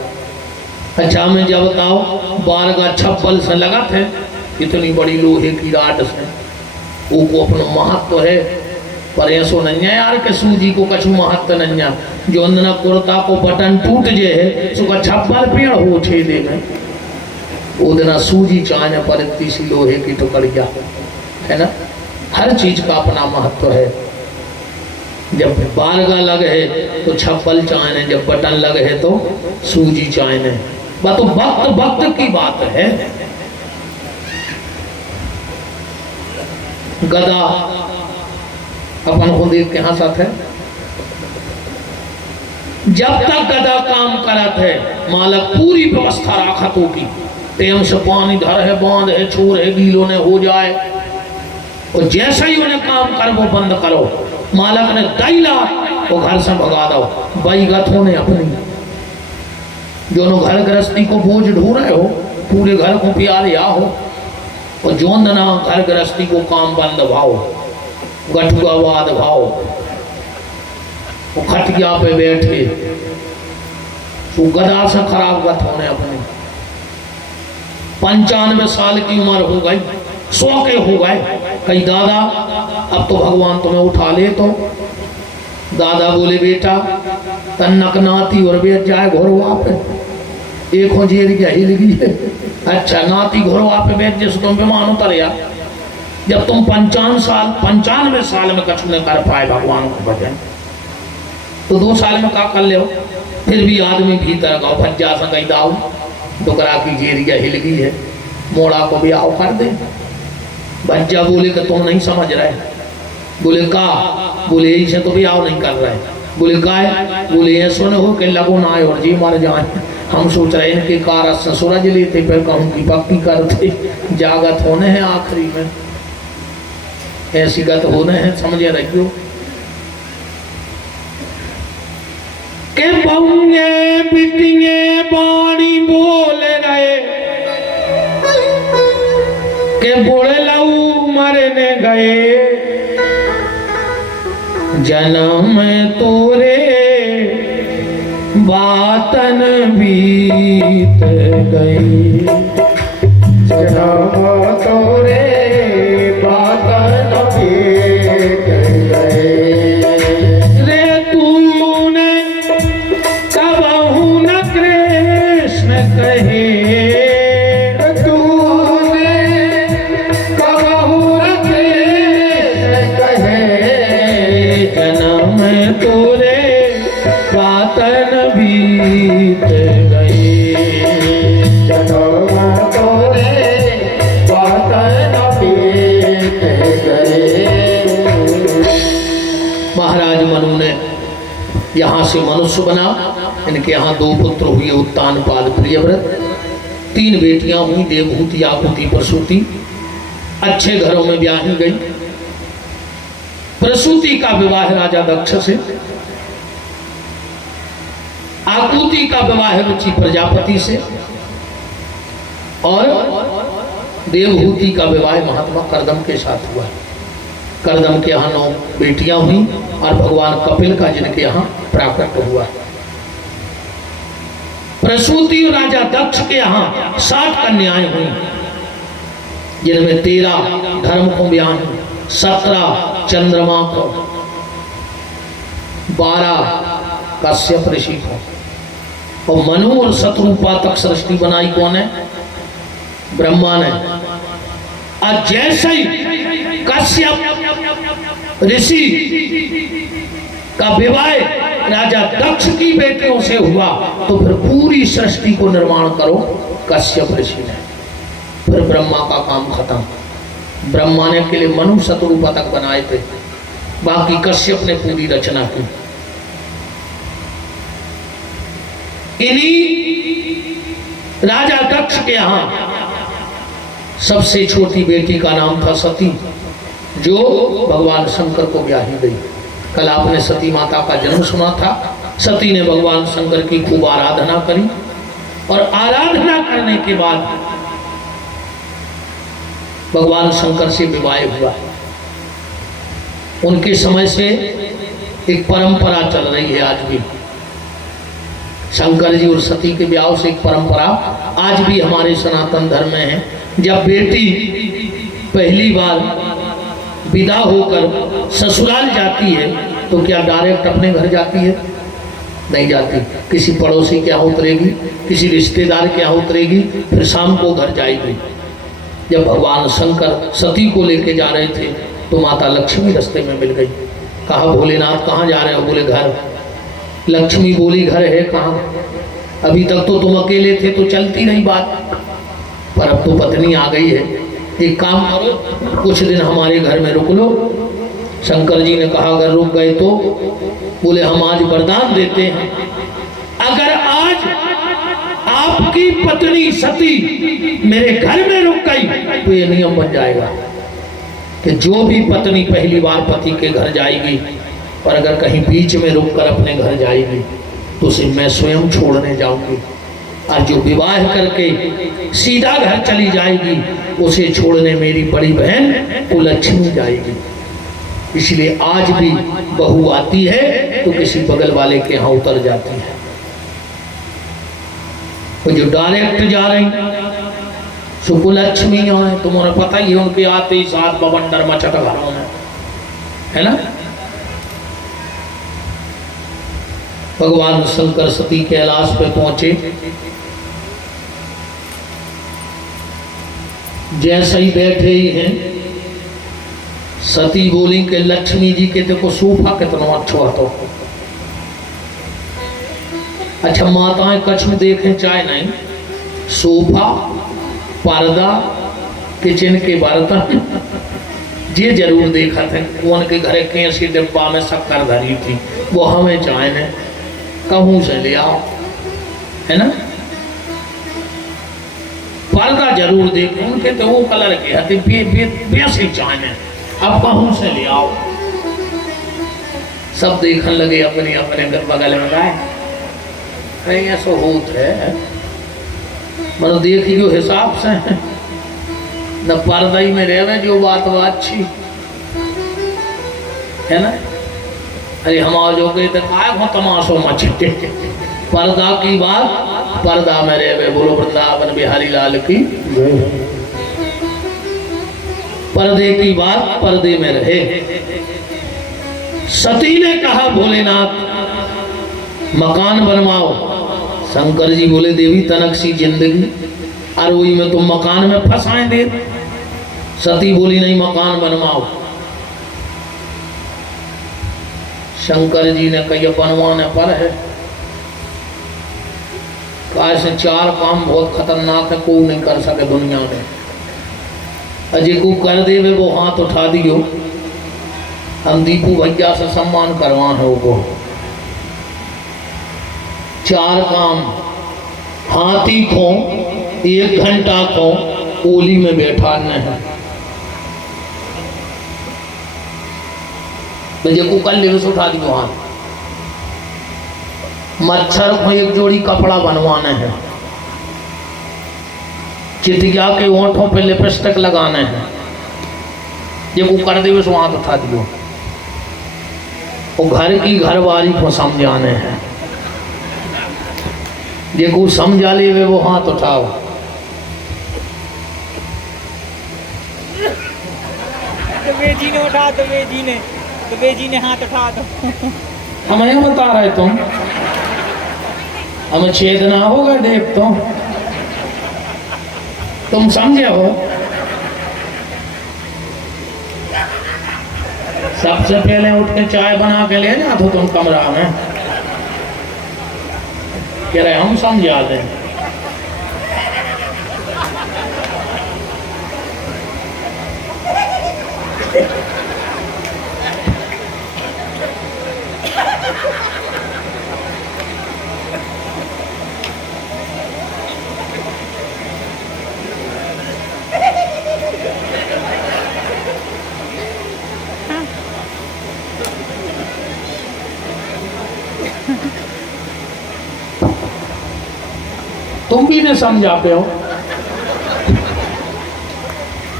अच्छा मैं जब बताओ बारगा छप्पल से लगा थे इतनी बड़ी लोहे की राड से, वो को अपना महत्व है, पर ऐसो नहीं है यार के सूजी को कछु महत्व नहीं है। जो अंदना कुर्ता को बटन टूट जे है सुखा छप्पल पेड़ हो छेदे में, वो दिन सूजी चाने पर इतनी सी लोहे की टुकड़िया है ना। हर चीज का अपना महत्व है। जब बारगा लगे है तो छप्पल चाहने, जब बटन लगे है तो सूजी चाहने। तो वक्त वक्त की बात है। गदा अपन को देख के हंसत है, जब तक गदा काम करत है मालक पूरी व्यवस्था राखत होगी, टेम से पानी धर है, बांध है, छोर है, गीलो ने हो जाए, और जैसा ही उन्हें काम कर वो बंद करो, मालक ने दैला वो घर से भगा दो। बैगत होने अपनी जो घर गृहस्थी को बोझ ढो रहे हो, पूरे घर को प्यार हो, और जो ना घर गृहस्थी को काम बंद भाओ, गठुआवाद भाओ, वो खटिया पे बैठे तो गदा से खराब गत होने अपने। 95 साल की उम्र हो गई, 100 के हो गए, कई दादा अब तो भगवान तुम्हें उठा ले। तो दादा बोले बेटा तन्नक नाती और बेच जाए घोरवा पे, एक हो जेर क्या हिल गई है। अच्छा नाती घोरवा पे बेच जैसे तुम विमान उतर या, जब तुम 95 साल में कछु न कर पाए भगवान को भजन, तो 2 साल में का कर ले। फिर भी आदमी भीतर गाँव भज्जा से कहीं दाऊ डुकरा की जेरिया हिल गई है, मोड़ा को भी आओ कर दे। भज्जा बोले कि तुम नहीं समझ रहे। बोले का? बोले यही से तो भी आओ नहीं कर रहे। बोले का है? बोले ये सुने हो कि लगो ना आए और जी मर जाए। हम सोच रहे इनके कार से सूरज लेते फिर कहूँ की पक्की करते, जागत होने हैं आखिरी में, ऐसी गत होने हैं, समझे रहियो। के बहुए बिटिए बाणी बोल रहे के बोले लऊ मरने गए जन्म तोरे बातन बीत गई जन्म तोरे बातन बीत गए रे तूने कबहू न कृष्ण कहे बीत गई जन्म तोरे बातन बीत गए। महाराज मनु ने यहाँ से मनुष्य बना। इनके यहाँ 2 पुत्र हुए, उत्तानपाद प्रियव्रत। 3 बेटियां हुई, देवहूति, आकुति, प्रसूति। अच्छे घरों में ब्याही गई। प्रसूति का विवाह राजा दक्ष से, आकुति का विवाह रुचि प्रजापति से, और देवहूति का विवाह महात्मा कर्दम के साथ हुआ। कर्दम के यहाँ 9 बेटियां हुई और भगवान कपिल का जिनके यहाँ प्राकट्य हुआ। प्रसूति और राजा दक्ष के यहाँ 60 कन्याएं हुई, जिनमें 13 धर्म को ब्याही, 17 चंद्रमा को, 12 कश्यप ऋषि को। और मनु और शत्रुपा तक सृष्टि बनाई कौन है? ब्रह्मा ने। और जैसे ही कश्यप ऋषि का विवाह राजा दक्ष की बेटियों से हुआ, तो फिर पूरी सृष्टि को निर्माण करो कश्यप ऋषि ने। फिर ब्रह्मा का काम खत्म। ब्रह्मा ने के लिए मनु शत्रुपा तक बनाए थे, बाकी कश्यप ने पूरी रचना की। इन्हीं राजा दक्ष के यहाँ सबसे छोटी बेटी का नाम था सती, जो भगवान शंकर को ब्याही गई। कल आपने सती माता का जन्म सुना था। सती ने भगवान शंकर की खूब आराधना करी, और आराधना करने के बाद भगवान शंकर से विवाह हुआ। उनके समय से एक परंपरा चल रही है आज भी। शंकर जी और सती के ब्याह से एक परंपरा आज भी हमारे सनातन धर्म में है। जब बेटी पहली बार विदा होकर ससुराल जाती है, तो क्या डायरेक्ट अपने घर जाती है? नहीं जाती। किसी पड़ोसी के यहाँ उतरेगी, किसी रिश्तेदार के यहाँ उतरेगी, फिर शाम को घर जाएगी। जब भगवान शंकर सती को लेके जा रहे थे, तो माता लक्ष्मी रास्ते में मिल गई। कहा, भोलेनाथ कहाँ जा रहे हो? बोले घर। लक्ष्मी बोली, घर है कहाँ? अभी तक तो तुम अकेले थे तो चलती नहीं बात, पर अब तो पत्नी आ गई है। एक काम करो, कुछ दिन हमारे घर में रुक लो। शंकर जी ने कहा, अगर रुक गए तो? बोले, हम आज वरदान देते हैं, अगर आज आपकी पत्नी सती मेरे घर में रुक गई तो ये नियम बन जाएगा कि जो भी पत्नी पहली बार पति के घर जाएगी और अगर कहीं बीच में रुककर अपने घर जाएगी, तो उसे मैं स्वयं छोड़ने जाऊंगी। और जो विवाह करके सीधा घर चली जाएगी, उसे छोड़ने मेरी बड़ी बहन वो लक्ष्मी जाएगी। इसलिए आज भी बहू आती है तो किसी बगल वाले के यहाँ उतर जाती है। तो जो डायरेक्ट जा रही सुकुलक्ष्मी है, तुम्हारा पता ही है, उनके आते ही 7 बवंडर मचट घरों में, है ना। भगवान शंकर सती कैलाश पे पहुंचे। जैसे ही बैठे ही हैं, सती बोली कि लक्ष्मी जी के देखो सोफा कितना अच्छा तो। अच्छा, माताएं कछु देखें चाहे नहीं, सोफा, पर्दा, किचन के बर्तन ये जरूर देखा थे। कौन के घर कैसी डिब्बा में शक्कर धरी थी, वो हमें चाहे न कहूँ से ले आओ, है ना। पर्दा जरूर देखे, उनके तो वो कलर के हथे वैसे चाहे, अब कहूँ से ले आओ। सब देखने लगे अपने अपने बगल में गए। नहीं ऐसा होत है, मतलब देखियो हिसाब से न पर्दा में रहे जो बात अच्छी है ना। अरे हमारा जो गए दिखाए हो तमाशो मचते पर्दा की बात पर्दा में रहे। बोलो वृंदावन बिहारी लाल की। पर्दे की बात पर्दे में रहे। सती ने कहा भोलेनाथ मकान बनवाओ। शंकर जी बोले देवी तनक सी जिंदगी और वही में तुम मकान में फंसाए दे। सती बोली नहीं मकान बनवाओ। शंकर जी ने कहा बनवाने पर है, ऐसे चार काम बहुत खतरनाक है, कोई नहीं कर सके दुनिया में। अजय को कर दे वो हाथ उठा दियो, हम दीपू भैया से सम्मान करवा है वो। चार काम हाथी को 1 घंटा को ओली में बैठाने हैं। को कल ले उठा दियो हाथ। मच्छर को 1 जोड़ी कपड़ा बनवाना है। चितिया के ओंठों पे लिपस्टिक लगाने हैं। ये को कर दे सो हाथ उठा दियो। और घर की घरवाली को समझाने हैं। ये को समझा ले वे वो हाथ उठाओ। दुबे जी ने उठा, दुबे जी ने हाथ उठा दो। हमें बता रहे तुम, हमें छेद ना होगा देख तो तुम समझे हो। सबसे पहले उठ के चाय बना के ले जा तो तुम कमरा में कह रहे हम समझा दें। तुम भी नहीं समझा पे हो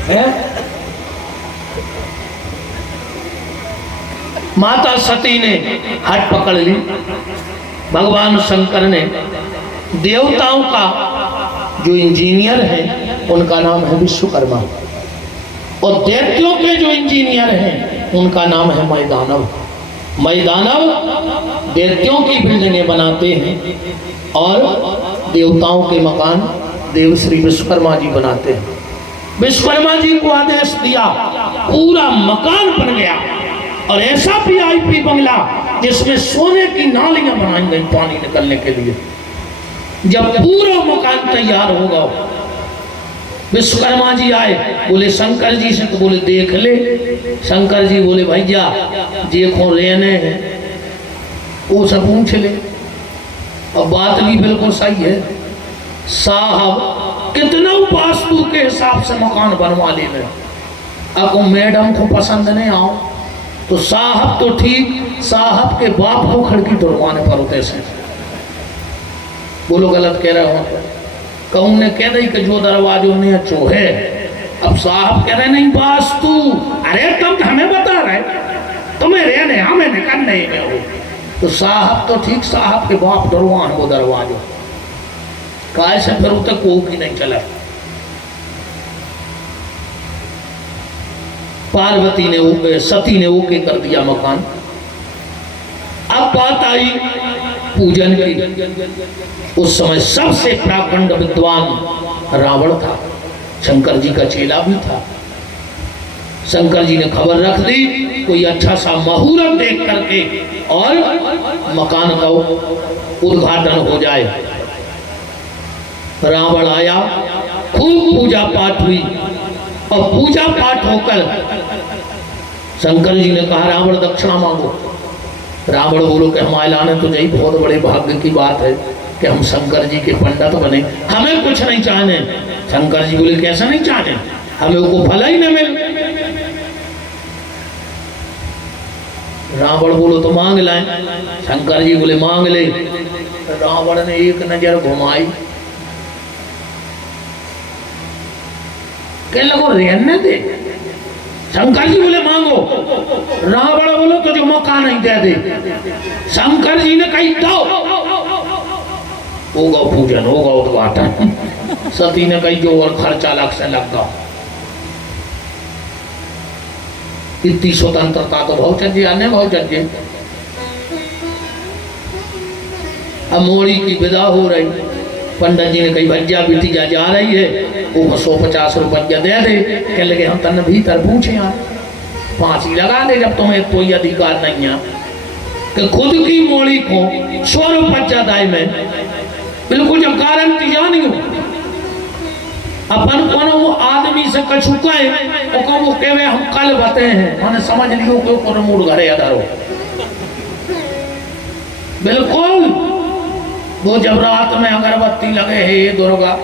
है? माता सती ने हाथ पकड़ ली। भगवान शंकर ने देवताओं का जो इंजीनियर है उनका नाम है विश्वकर्मा, और दैत्यों के जो इंजीनियर हैं उनका नाम है मैदानव। मैदानव दैत्यों की बिल्डिंगें बनाते हैं और देवताओं के मकान देव श्री विश्वकर्मा जी बनाते हैं। विश्वकर्मा जी को आदेश दिया, पूरा मकान बन गया और ऐसा VIP बंगला जिसमें सोने की नालियां बनाई गई पानी निकलने के लिए। जब पूरा मकान तैयार होगा, विश्वकर्मा जी आए, बोले शंकर जी से, तो बोले देख ले। शंकर जी बोले भैया देखो लेने हैं, वो सब पूछ ले। अब बात भी बिल्कुल सही है साहब, कितना वास्तु के हिसाब से मकान बनवा ले। अब मैडम को पसंद नहीं आओ तो साहब तो ठीक, साहब के बाप को खिड़की तोड़वाने पर होते से। बोलो गलत कह रहे हो? कहूँ ने कह रही कि जो दरवाजों में अच्छो है। अब साहब कह रहे नहीं वास्तु। अरे तुम हमें बता रहे, तुम्हें रहने हमें निकलने में हो तो साहब तो ठीक, साहब के बाप डरवा है वो दरवाजो। काय से फिर तक को भी नहीं चला। पार्वती ने सती ने ओके कर दिया मकान। अब बात आई पूजन की। उस समय सबसे प्राकंड विद्वान रावण था, शंकर जी का चेला भी था। शंकर जी ने खबर रख दी कोई अच्छा सा मुहूर्त देख करके और मकान का उद्घाटन हो जाए। रावण आया, खूब पूजा पाठ हुई और पूजा पाठ होकर शंकर जी ने कहा रावण दक्षिणा मांगो। रावण बोलो कि हमारे लाने तो यही बहुत बड़े भाग्य की बात है कि हम शंकर जी के पंडित बने, हमें कुछ नहीं चाहने। शंकर जी बोले कैसा नहीं चाहने, हमें वो भला ही न मिल। रावण बोलो तो मांग लाए। शंकर जी बोले मांग ले। रावण ने एक नजर घुमाई, कह लगो रहने दे। शंकर जी बोले मांगो। रावण बोलो तुझे मौका नहीं दे दे। शंकर जी ने कही दो, होगा पूजन, होगा उद्घाटन। सती ने कही जो और खर्चा अलग से लग गया। इतनी स्वतंत्रता तो बहुचर्य अन्य बहुचर्य। अब मोड़ी की विदा हो रही, पंडित जी ने कही भैया बेटी जा रही है, वो 150 रुपया दे दे। कह लगे हम तन भीतर पूछे यार, फांसी लगा दे जब तुम्हें कोई अधिकार नहीं है कि खुद की मोड़ी को 100 रुपया दाए में बिल्कुल जब गारंटी जानी हो। अपन कोनो वो आदमी से कछु कहे और को वो कहे हम कल बते हैं, मैंने समझ लियो कि कोनो मूड घरे अधरो। बिल्कुल वो जब रात में अगरबत्ती लगे हे दुर्गा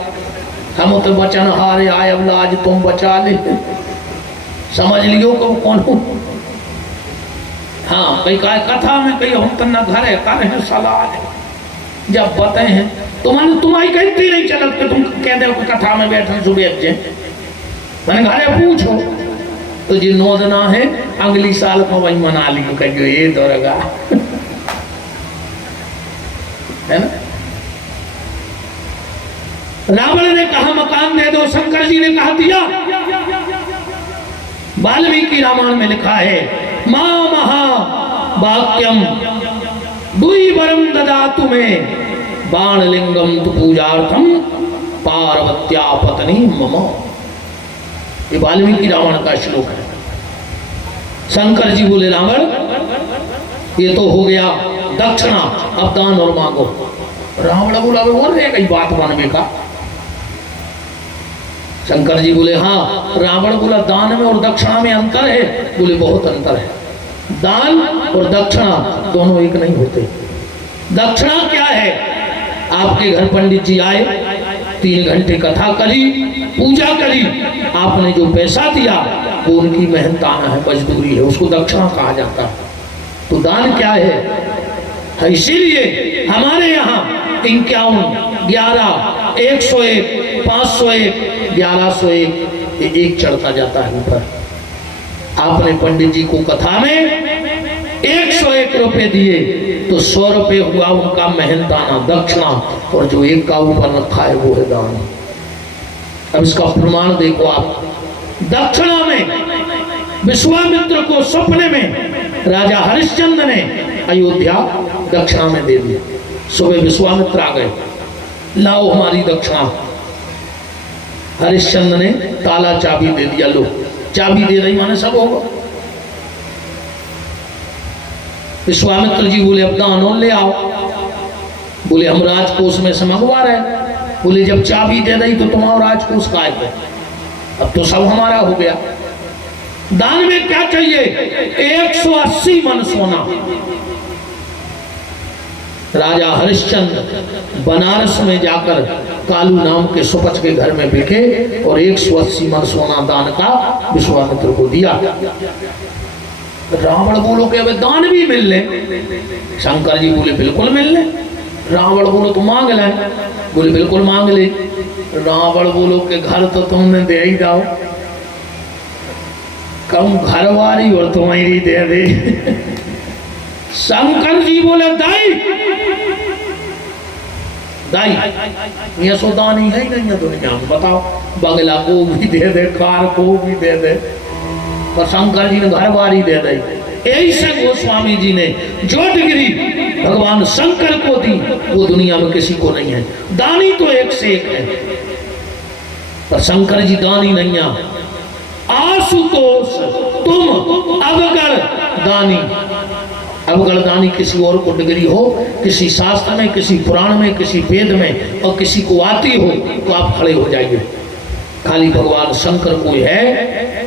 हम तो बचन हारे आए, अब आज तुम बचा ले, समझ लियो कि वो कौन हो। हाँ कई कथा में कई हम तो न घरे कर हैं सलाह जब बते हैं तो मैंने तुम्हारी कहती नहीं चलत कि तुम कह दो कि कथा में बैठे सुबह जे मैंने घरे पूछो तो जी नोदना है अगली साल को वही मना लियो कहो ये दुर्गा है ना। रावण ने कहा मकान दे दो, शंकर जी ने कहा दिया। वाल्मीकि रामायण में लिखा है मां महा वाक्यम दुई वरम ददातु में बाणलिंगम तु पूजार्थम पार्वत्या पत्नी मम। ये वाल्मीकि रामायण का श्लोक है। शंकर जी बोले रावण ये तो हो गया दक्षिणा, अब दान और मांगो। रावण बोला बोल रहे कई बात मानने का। शंकर जी बोले हाँ। रावण बोला दान में और दक्षिणा में अंतर है? बोले बहुत अंतर है। दान और दक्षिणा दोनों एक नहीं होते। दक्षिणा क्या है? आपके घर पंडित जी आए, 3 घंटे कथा करी, पूजा करी, आपने जो पैसा दिया वो उनकी मेहनताना है, मजदूरी है, उसको दक्षिणा कहा जाता है। तो दान क्या है? इसीलिए हमारे यहाँ 51, 11, 101, 501, 1101 एक चढ़ता जाता है ऊपर। आपने पंडित जी को कथा में 101 रुपए दिए तो 100 रुपए हुआ उनका मेहनताना दक्षिणा, और जो एक का ऊपर रखा है वो है दान। अब इसका प्रमाण देखो आप। दक्षिणा में विश्वामित्र को सपने में राजा हरिश्चंद्र ने अयोध्या दक्षिणा में दे दिया। सुबह विश्वामित्र आ गए, लाओ हमारी दक्षिणा। हरिश्चंद्र ने ताला चाबी दे दिया, लो चाबी दे रही माने सब होगा। विश्वामित्र जी बोले अब दान ले आओ। बोले हम राजकोष में से मंगवा रहे। बोले जब चाबी दे रही तो तुम्हारा राजकोष का है, अब तो सब हमारा हो गया। दान में क्या चाहिए? 180 मन सोना। राजा हरिश्चंद्र बनारस में जाकर कालू नाम के सुपच के घर में बिके और 180 मन सोना दान का विश्वामित्र को दिया। रावण बोलो कि अबे दान भी मिल ले। शंकर जी बोले बिल्कुल मिल ले। रावण बोलो तो मांग ले। बोले बिल्कुल मांग ले। रावण बोलो कि घर तो तुमने दे ही जाओ, कम घर वाली और तुम्हारी दे दे। शंकर जी बोले दाई दाई, ये सो दानी है ही नहीं है दुनिया में। बताओ बंगला को भी दे दे, कार को भी दे दे, पर शंकर जी ने घर वाली दे दी। ऐसे गोस्वामी जी ने जो डिग्री भगवान शंकर को दी वो दुनिया में किसी को नहीं है। दानी तो एक से एक है, पर शंकर जी दानी नहीं है। आशुतोष तुम अवगढ़ दानी। अवगढ़ दानी किसी और को डिग्री हो, किसी शास्त्र में, किसी पुराण में, किसी वेद में, और किसी को आती हो तो आप खड़े हो जाइए। खाली भगवान शंकर को है।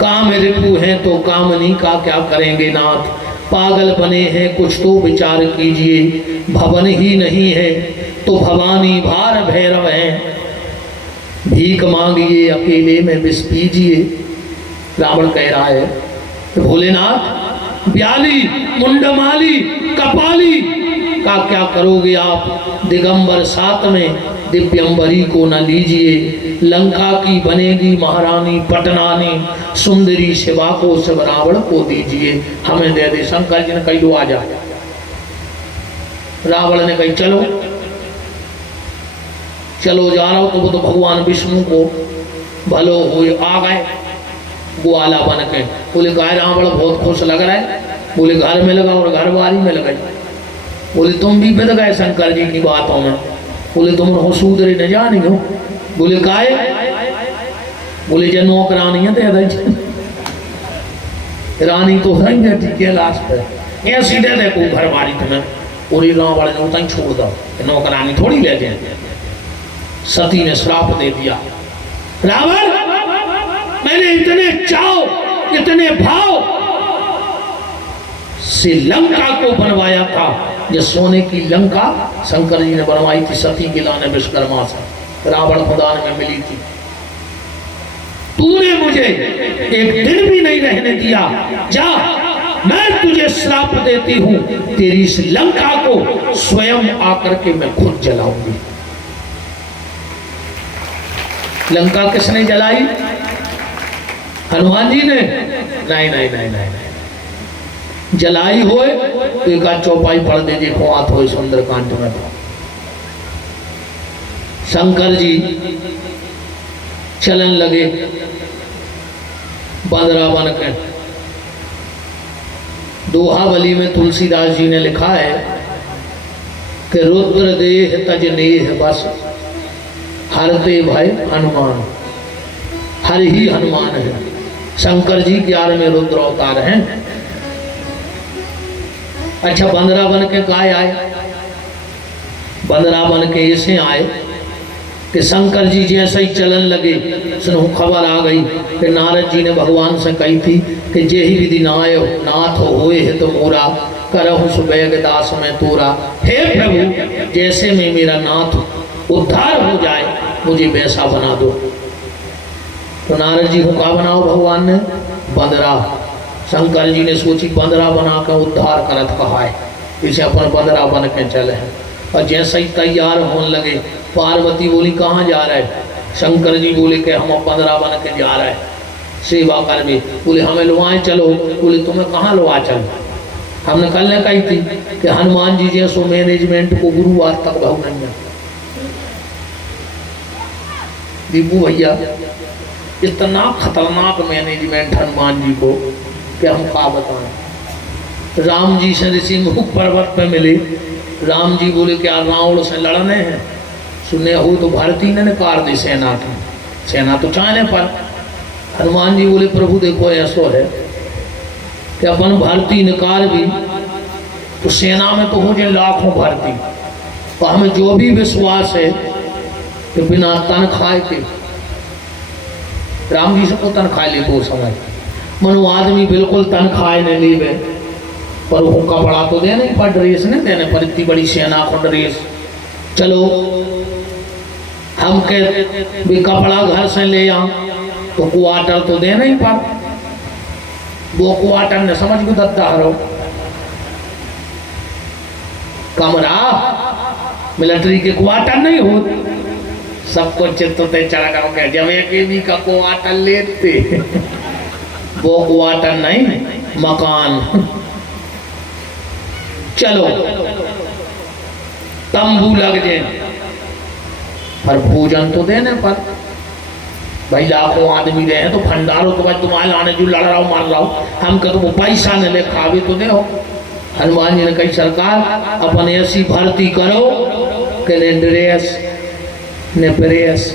काम रिपु है तो कामनी का क्या करेंगे नाथ, पागल बने हैं कुछ तो विचार कीजिए, भवन ही नहीं है तो भवानी भार भैरव है, भीख मांगिए अकेले में विष पीजिए। रावण कह रहा है तो भोलेनाथ ब्याली, मुंडमाली, कपाली का क्या करोगे आप, दिगंबर साथ में दिव्यंबरी को न लीजिए, लंका की बनेगी महारानी पटनानी, सुंदरी शिवा को सब रावण को दीजिए, हमें दे दे। शंकर जी ने कही लो आ जा। रावण ने कही चलो चलो जा रहा हो। तो वो तो भगवान विष्णु को भलो हो आ गए ग्वाला बन के। बोले गाय रावण बहुत खुश लग रहा है। बोले घर में लगा और घर बारी में लगाई। बोले तुम भी बिद गए शंकर जी की बातों में। बोले तुम सूदरी न जानी हो। बोले गाय, बोले जो नौकरानी है दे दे, रानी तो है बेटी के लाश पे ऐसी दे दे को घर बारी तुम्हें। पूरी रावण ने उतना छोड़ दो, नौकरानी थोड़ी ले जाए। सती ने श्राप दे दिया, रावण मैंने इतने चाव इतने भाव से लंका को बनवाया था। जो सोने की लंका शंकर जी ने बनवाई थी सती के लाने विश्वकर्मा से, रावण मैदान में मिली थी। तूने मुझे एक दिन भी नहीं रहने दिया। जा, मैं तुझे श्राप देती हूं, तेरी इस लंका को स्वयं आकर के मैं खुद जलाऊंगी। लंका किसने जलाई? हनुमान जी ने? नहीं नहीं नहीं नहीं, जलाई होए तो एक चौपाई पढ़ दे देखो आत हो सुंदरकांड में। शंकर जी चलन लगे बंदरा बन के। दोहावली में तुलसीदास जी ने लिखा है कि रुद्र देह तज नेह बस, हरते भय हनुमान। हर ही हनुमान है। शंकर जी 11 में रुद्र अवतार हैं। अच्छा, बंदरा बन के काय आए? बंदरा बन के ऐसे आए कि शंकर जी जैसे ही चलन लगे, सुनो खबर आ गई कि नारद जी ने भगवान से कही थी कि जे ही विधि नाय नाथ होए है तो मोरा, करहु सुबैग दास में तोरा। हे प्रभु, जैसे में मेरा नाथ उद्धार हो जाए मुझे वैसा बना दो। तो नारद जी को क्या बनाओ भगवान ने? बंदरा। शंकर जी ने सोची बंदरा बना कर उद्धार करत कहा है, इसे अपन बंदरा बन के चले हैं। और जैसे ही तैयार होने लगे, पार्वती बोली कहाँ जा रहे? शंकर जी बोले कि हम बंदरा बन के जा रहे हैं सेवा करने। बोले हमें लुआए चलो। बोले तुम्हें कहाँ लुआ चल? हमने कल ने कही थी कि हनुमान जी जैसो मैनेजमेंट को गुरुवार तक भाव नहीं है। दीपू भैया, इतना खतरनाक मैनेजमेंट हनुमान जी को कि हम क्या बताएं। राम जी से ऋषि मुख पर्वत पे मिले। राम जी बोले क्या रावण से लड़ने हैं? सुने हो तो भारती ने कार दी सेना की, सेना तो चाहने पर। हनुमान जी बोले प्रभु देखो ऐसो है कि अपन भारती निकार भी तो सेना में तो हो जाए लाखों भारती, तो हमें जो भी विश्वास है कि बिना तन खाए के राम जी से को तन खाए ले दो समय मनु आदमी बिल्कुल तन खाए नहीं लीवे, पर वो कपड़ा तो दे नहीं पर ड्रेस नहीं देने पर, इतनी बड़ी सेना को ड्रेस। चलो हम के भी कपड़ा घर से ले आ तो क्वार्टर तो दे नहीं पर, वो क्वार्टर ने समझ को दत्ता हरो कमरा मिलिट्री के क्वार्टर नहीं हो। सबको चित्ते चढ़ा कर जब एक भी का क्वार्टर लेते वो क्वार्टर नहीं मकान। चलो तंबू लग जाए पर भोजन तो देने पर। भाई लाखों आदमी रहे तो भंडारो तो भाई तुम्हारे लाने जो लड़ रहा हो मार रहा हो, हम कह तुम पैसा न ले खावे तो दे हो। हनुमान जी ने कही सरकार अपन ऐसी भर्ती करो कि ने ड्रेस ने प्रेस,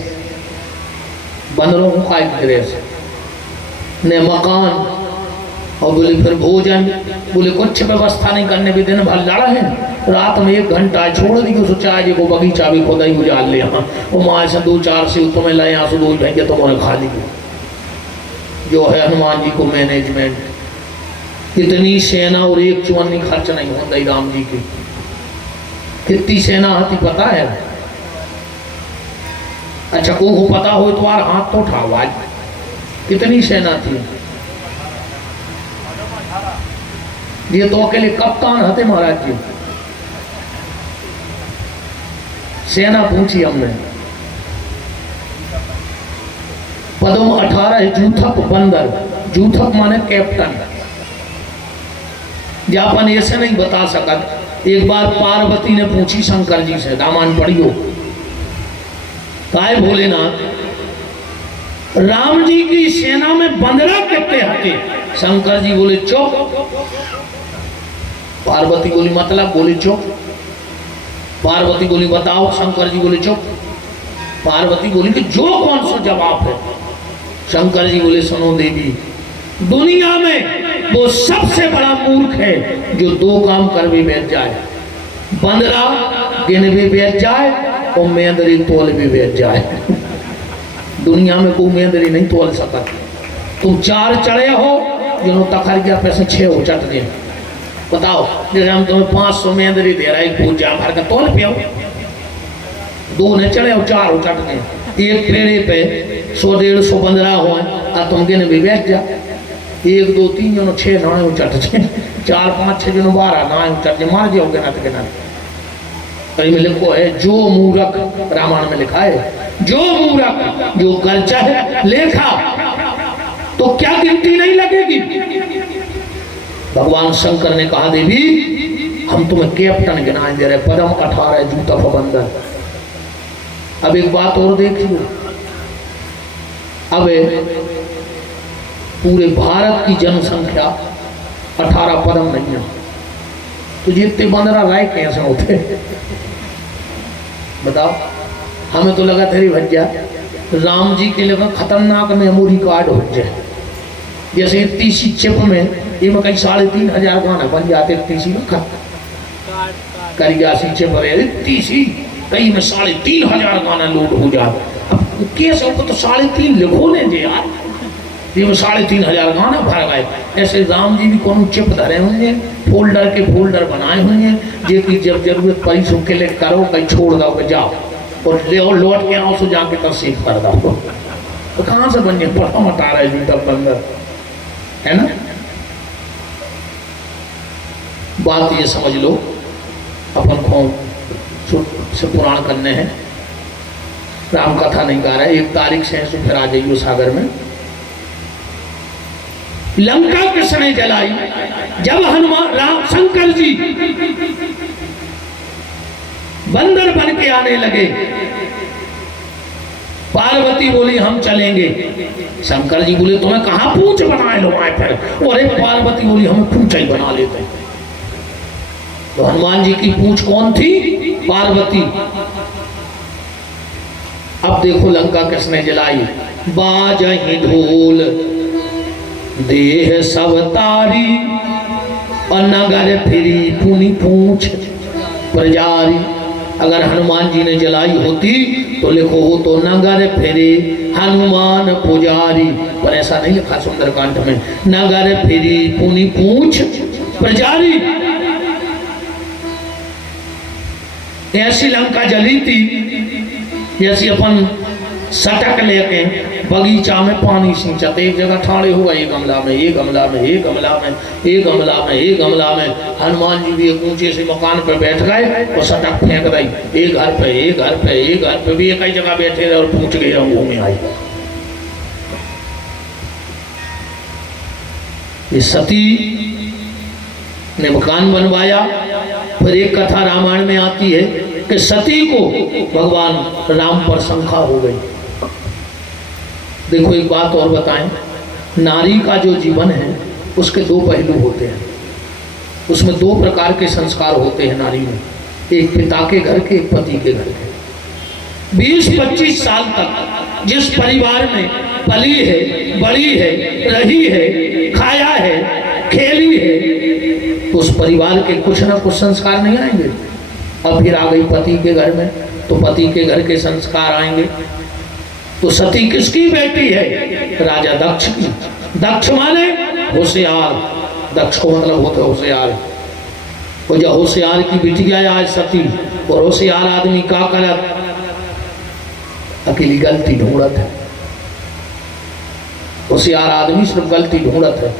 बंदरों को खाए ड्रेस ने मकान, और बोले फिर भोजन। बोले कुछ व्यवस्था नहीं करने भी दिन भर लड़ा है, रात में 1 घंटा छोड़ दी सोचा जी को बगीचा भी खुदा ही उजाल ले। हाँ वो माँ से 2-4 से तुम्हें लाए यहाँ से 2 भेजे तुम्हारे खा ली। जो है हनुमान जी को मैनेजमेंट, कितनी सेना और 1 चुवन्नी खर्च नहीं होता राम जी की। कितनी सेना आती पता है? अच्छा को पता हो तो यार हाथ तो उठाओ, आज कितनी सेना थी। ये तो अकेले कप्तान हते महाराज जी, सेना पूछी हमने। पदम 18 जूथक बंदर, जूथक माने कैप्टन। जापान ऐसे नहीं बता सकत। एक बार पार्वती ने पूछी शंकर जी से, रामायण पढ़ियो, काय भोलेनाथ राम जी की सेना में बंदरा कितने हटे? शंकर जी बोले चुप। पार्वती बोली मतलब? बोले चुप। पार्वती बोली बताओ। शंकर जी बोले चुप। पार्वती बोली कि जो कौन सा जवाब है? शंकर जी बोले सुनो देवी, दुनिया में वो सबसे बड़ा मूर्ख है जो दो काम कर भी बैठ जाए, बंदरा गिन भी बैठ जाए और मेंदरी तोल भी बैठ जाए। दुनिया में कोई मेंदरी नहीं तोल सकता। तुम 4 चढ़े हो, जिन्हों तखर गया पैसे 6 हो चट दे। बताओ, जैसे हम तुम्हें 500 मेंदरी दे रहा है, पूजा भर का तोल पियो। 2 ने चढ़े हो, 4 हो चट दे। एक पेड़े पे 100-150 बंदरा हो, तुम गिन भी बैठ जा। 1 2 3 जनो 6 नाए हो चट दे। 4 5 6 जनो 12 नाए हो चट दे। मार जाओ गिना तो गिना। कहीं में लिखो है जो मूर्ख, रामायण में लिखा है जो मूर्ख जो कर चाहे लेखा, तो क्या गिनती नहीं लगेगी? भगवान शंकर ने कहा देवी हम तुम्हें कैप्टन गिनाए दे रहे, पदम 18 जूतक बंदर। अब एक बात और देखिए, अब पूरे भारत की जनसंख्या 18 पदम नहीं है, तो जितने बंदरा राय कैसे होते? बताओ। हमें तो लगा तेरी भज्जा राम जी के लिए खतरनाक मेमोरी कार्ड हो जाए। जैसे इतनी सी चिप में ये में कहीं 3500 गाना बन जाते, इतनी सी में करियासी चिप इतनी सी कहीं में 3500 गाना लोड हो जाए। अब केस हो तो 3.5 लिखो ने जे यार, ये में 3500 गाना भर गए। ऐसे राम जी भी कौन चिप धरे होंगे, फोल्डर के फोल्डर बनाए होंगे, जे की जब जरूरत पड़ी सो क्लिक करो, कहीं छोड़ दो के जाओ और ले और लौट के आओ, सो जाके तब सेव कर दो। तो कहाँ से बन जाए? पढ़ा मटा रहा है जूता बंदर, है ना? बात ये समझ लो, अपन को से पुराण करने हैं, राम कथा नहीं गा रहे। 1 तारीख से तो फिर आ जाइयो सागर में। लंका किसने जलाई? जब हनुमान राम शंकर जी बंदर बन के आने लगे, पार्वती बोली हम चलेंगे। शंकर जी बोले तुम्हें कहाँ पूंछ बनाए लो आए फिर? और एक पार्वती बोली हमें पूंछ ही बना लेते। तो हनुमान जी की पूंछ कौन थी? पार्वती। अब देखो लंका किसने जलाई? बाजहि ढोल देह सब तारी, और नगर फिरी पुनि पूंछ प्रजारी। अगर हनुमान जी ने जलाई होती तो लिखो हो तो नगर फिरे हनुमान पुजारी, पर ऐसा नहीं लिखा सुंदरकांड में। नगर फिरी पुनि पूंछ प्रजारी। ऐसी लंका जली थी जैसी अपन सटक लेके बगीचा में पानी सिंचते, एक जगह ठाड़े हुआ, ये गमला में, ये गमला में, ये गमला में, ये गमला में, ये गमला में। हनुमान जी भी एक ऊंचे से मकान पर बैठ गए और सटक फेंक दी। एक घर पे, एक घर पे, एक घर पे भी एक ही जगह बैठे रहे और पूछ गए रंगों में आई। ये सती ने मकान बनवाया। फिर एक कथा रामायण में आती है कि सती को भगवान राम पर शंका हो गई। देखो एक बात और बताएं, नारी का जो जीवन है उसके 2 पहलू होते हैं। उसमें 2 प्रकार के संस्कार होते हैं नारी में, एक पिता के घर के, एक पति के घर के। 20-25 साल तक जिस परिवार में पली है, बड़ी है, रही है, खाया है, खेली है, तो उस परिवार के कुछ ना कुछ संस्कार नहीं आएंगे। अब फिर आ गई पति के घर में, तो पति के घर के संस्कार आएंगे। तो सती किसकी बेटी है? राजा दक्ष की। दक्ष माने होशियार, दक्ष को मतलब होता है होशियार। और जब होशियार की बिटिया आज सती, और होशियार आदमी का करत? अकेली गलती ढूंढत है। होशियार आदमी सिर्फ गलती ढूंढत है।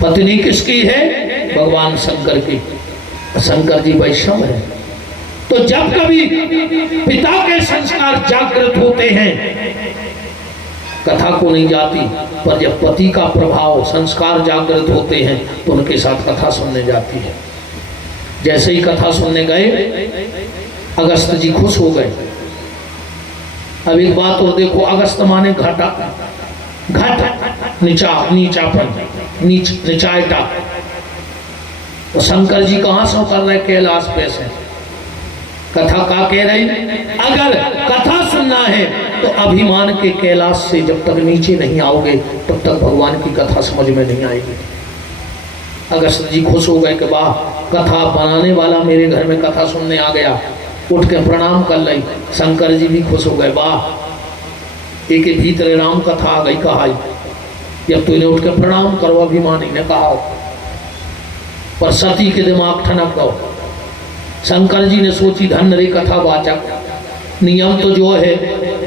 पत्नी किसकी है? भगवान शंकर की। शंकर जी वैष्णव है। तो जब कभी पिता के संस्कार जागृत होते हैं कथा को नहीं जाती, पर जब पति का प्रभाव संस्कार जागृत होते हैं तो उनके साथ कथा सुनने जाती है। जैसे ही कथा सुनने गए अगस्त जी खुश हो गए। अब एक बात और देखो, अगस्त माने घटा, घट नीचापन, नीचाईटा। तो शंकर जी कहां से उतर रहे? कैलाश पे से। कथा का कह रही, अगर कथा सुनना है तो अभिमान के कैलाश से जब तक नीचे नहीं आओगे तब तक भगवान की कथा समझ में नहीं आएगी। अगस्त जी खुश हो गए कि वाह, कथा बनाने वाला मेरे घर में कथा सुनने आ गया, उठ के प्रणाम कर ली। शंकर जी भी खुश हो गए, वाह एक के भीतर राम कथा आ गई। कहा जब तूने उठ के प्रणाम करो, अभिमानी ने कहा, पर सती के दिमाग ठनक गो। शंकर जी ने सोची धन रे कथा वाचक, नियम तो जो है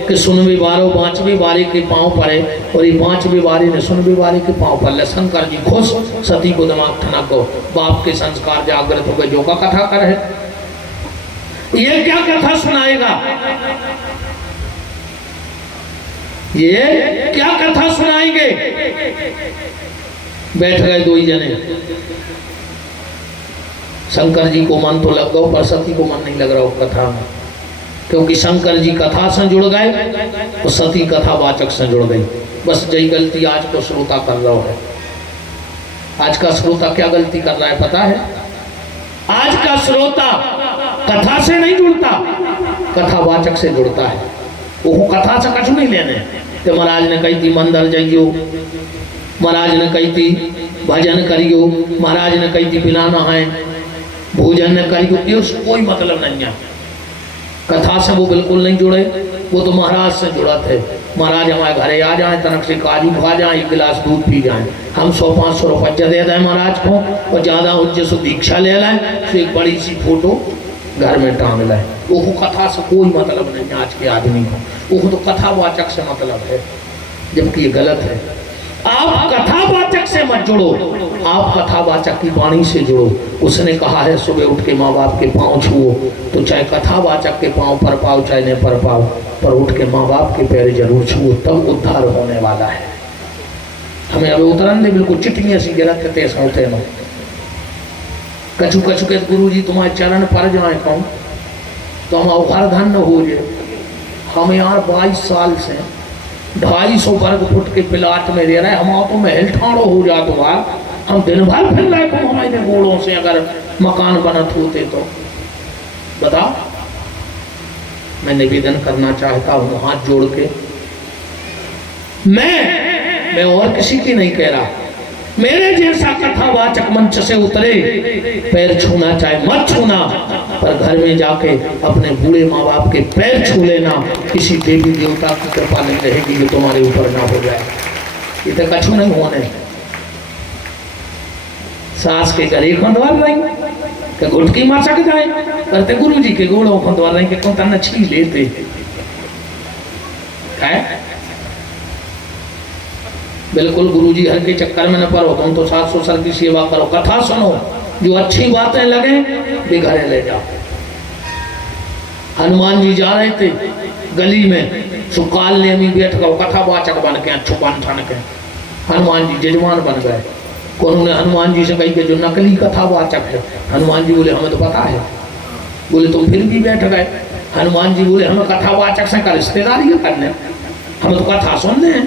कि सुनवे बारो 5वीं बारी के पांव पड़े, और ये 5वीं बारी ने सुनवे बारी के पांव पर ले। शंकर जी खुश, सती को दिमाग ठनक गो। बाप के संस्कार जागृत हो गए, जो का कथा कर है, ये क्या कथा सुनाएगा, ये क्या कथा सुनाएंगे। बैठ गए दो ही जने। शंकर जी को मन तो लग गया, पर सती को मन नहीं लग रहा कथा में, क्योंकि शंकर जी कथा से जुड़ गए तो सती कथावाचक से जुड़ गई। बस यही गलती आज को श्रोता कर रहा है। आज का श्रोता क्या गलती कर रहा है पता है? आज का श्रोता कथा से नहीं जुड़ता, कथावाचक से जुड़ता है। वो कथा से कछु नहीं लेने। तो महाराज ने कही थी मंदिर जाइयो, महाराज ने कही थी भजन करियो, महाराज ने कही थी बिना नहाए भोजन न करियो, ये कोई मतलब नहीं है। कथा से वो बिल्कुल नहीं जुड़े, वो तो महाराज से जुड़ा थे। महाराज हमारे घरे आ जाए, तनक से काजू खा जाए, 1 गिलास दूध पी जाए, हम 100-500 रुपया दे दें महाराज को, और ज़्यादा उज्जै से दीक्षा ले लाए, तो एक बड़ी सी फोटो घर में टांग लाए। वो कथा से कोई मतलब नहीं है आज के आदमी को, वो तो कथावाचक से मतलब है, जबकि ये गलत है। आप कथावाचक से मत जुड़ो, आप कथावाचक की वाणी से जुड़ो। उसने कहा है सुबह उठ के माँ बाप के पाँव छुओ, तो चाहे कथावाचक के पाँव पर पाओ चाहे न पर पाओ, पर उठ के माँ बाप के पैर जरूर छुओ, तब उद्धार होने वाला है। हमें अब उतरन दे, बिल्कुल चिट्ठियाँ सी गलत कहते होते हैं। कछु कछु के गुरु जी तुम्हारे चरण पर जाए कहूँ तो हम अवघर धन हो जाए। हम यार 22 साल से 250 वर्ग फुट के प्लाट में रह रहे, हम तो महल ठाड़ो हो जाते बार, हम दिन भर फिर रहे को हमारे गोड़ों से अगर मकान बनत होते तो बता। मैं निवेदन करना चाहता हूँ हाथ जोड़ के, मैं और किसी की नहीं कह रहा, मेरे जैसा कथावाचक मंच से उतरे, पैर छूना चाहे मत छूना, पर घर में जाके अपने बूढ़े माँ बाप के पैर छू लेना। किसी देवी देवता की कृपा नहीं रहेगी जो तुम्हारे ऊपर ना हो जाए। ये तो कछु नहीं होने। सास के गले खंडवार रही कि घुटकी मार सक जाए, करते गुरु जी के गोड़ों खंडवार रही कि कौन तन छी लेते है। बिल्कुल गुरुजी हर के चक्कर में न पड़ो, तुम तो सास ससुर की सेवा करो, कथा सुनो, जो अच्छी बातें लगे वे घरे ले जाओ। हनुमान जी जा रहे थे गली में, सुकाल ने भी बैठ गए कथावाचक बन के, छुपान ठान के हनुमान जी जजमान बन गए। उन्होंने हनुमान जी से कही कि जो नकली कथावाचक है, हनुमान जी बोले हमें तो पता है। बोले तुम फिर भी बैठ गए। हनुमान जी बोले हमें कथावाचक से का रिश्तेदारी करने, हमें तो कथा सुनने हैं।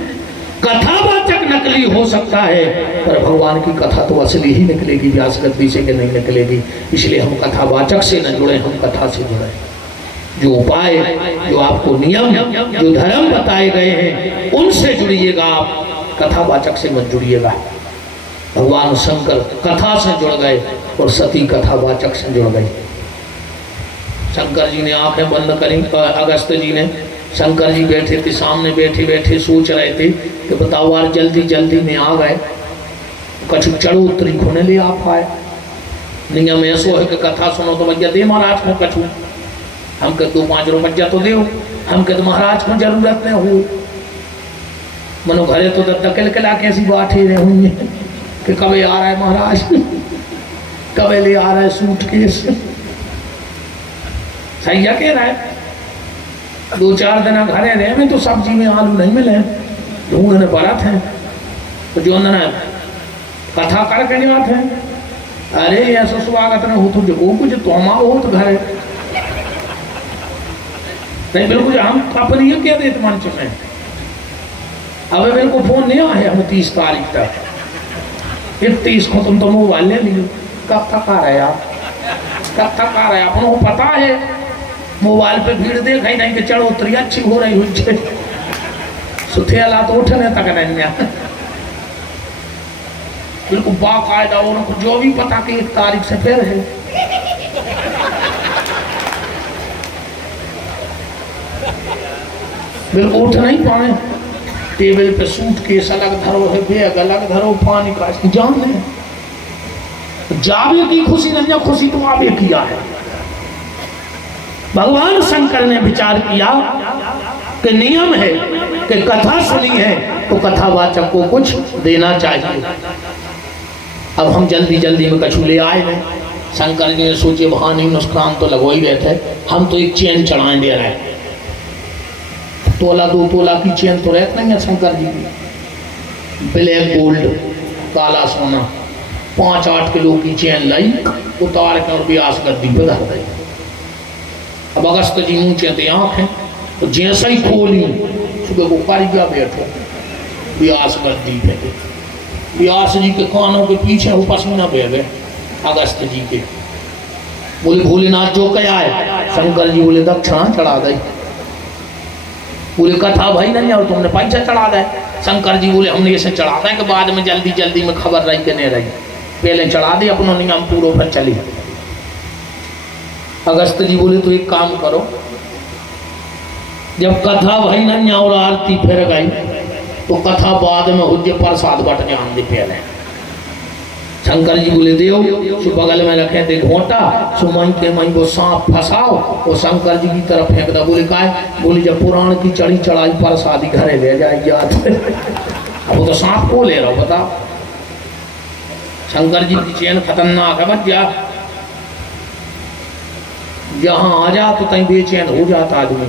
कथावाचक नकली हो सकता है, पर भगवान की कथा तो असली ही निकलेगी, व्यास गद्दी से के नहीं निकलेगी। इसलिए हम कथावाचक से न जुड़े, हम कथा से जुड़े। जो उपाय, जो आपको नियम, जो धर्म बताए गए हैं उनसे जुड़िएगा, आप कथावाचक से मत जुड़िएगा। भगवान शंकर कथा से जुड़ गए और सती कथावाचक से जुड़ गई। शंकर जी ने आंखें बंद करी, अगस्त जी ने, शंकर जी बैठे थे सामने, बैठे बैठे सोच रहे थे कि बताओ यार जल्दी जल्दी में आ गए, कछु चढ़ो उतरी खोने ले आप आए। नियम ऐसो है कि कथा सुनो तो भैया दे महाराज को कछु, हम के 2-5 रुपया तो दे, हम के तो महाराज को जरूरत नहीं हो। मनो घरे तो धकेल के ला कैसी बात ही रहे होंगे कि कभी आ रहा है महाराज। कब ले आ रहा है सूटकेस। सही है कह रहा है। 2-4 दिन घरे रहे में तो सब्जी में आलू नहीं मिले, ढूंढने पड़ा थे तो जो उन्होंने कथा करके जाते हैं, अरे ऐसा स्वागत न हो तो जो कुछ तो हम हो तो घरे नहीं, बिल्कुल हम अपनी कह देते मंच में। अब मेरे को फोन नहीं आया, हम 30 तारीख तक 31 को तुम तो मोबाइल ले लियो। कब तक आ रहे आप, कब तक आ रहे आप? अपनों को पता है मोबाइल पे भीड़ देखा ही नहीं कि चढ़ोतरी अच्छी हो रही हुई सुथे अला तो उठने तक नहीं। बिल्कुल बाकायदा उनको जो भी पता कि 1 तारीख से फिर है। बिल्कुल उठ नहीं पाए, टेबल पे सूटकेस अलग धरो है, बैग अलग धरो, पानी का जान है। जावे की खुशी नहीं है, खुशी तो आवे किया है। भगवान शंकर ने विचार किया कि नियम है कि कथा सुनी है तो कथावाचक को कुछ देना चाहिए। अब हम जल्दी जल्दी में कछु ले आए हैं। शंकर जी ने सोचे बहाने नुकसान तो लगो ही गए थे, हम तो एक चेन चढ़ाए दे रहे हैं। तोला 2 तोला की चेन तो रहती नहीं है शंकर जी की, ब्लैक गोल्ड काला सोना 5-8 किलो की चेन लाई, उतार के और ब्यास गद्दी पे धर दी। अब अगस्त जी ऊंचे थे आँख हैं तो जैसा ही खोली सुबह को कारिया बैठो ब्यास गद्दी पे। व्यास जी के कानों के पीछे वो पसीना बह गए अगस्त जी के। बोले भोलेनाथ जो क्या है? शंकर जी बोले दक्षिणा चढ़ा दे। बोले कथा भाई नहीं और तुमने पैसा चढ़ा दे। शंकर जी बोले हमने इसे चढ़ा दें कि बाद में जल्दी जल्दी में खबर रही कि नहीं रही, पहले चढ़ा दे अपनों नियम पूरो पर चली। अगस्त जी बोले तो एक काम करो, जब कथा भाई नहीं और आरती फिर गई तो कथा बाद में हो प्रसाद बट ध्यान दे पहले। शंकर जी बोले देव सो बगल में रखे थे घोटा, सो मई के मई वो सांप फंसाओ और शंकर जी की तरफ फेंक दा। बोले काय? बोले जब पुराण की चढ़ी चढ़ाई प्रसादी घरे ले जाए याद। अब वो तो सांप को ले रहा हो बताओ। शंकर जी की चैन खतरनाक है, बच जा जहाँ आ जा तो कहीं बेचैन हो जाता आदमी।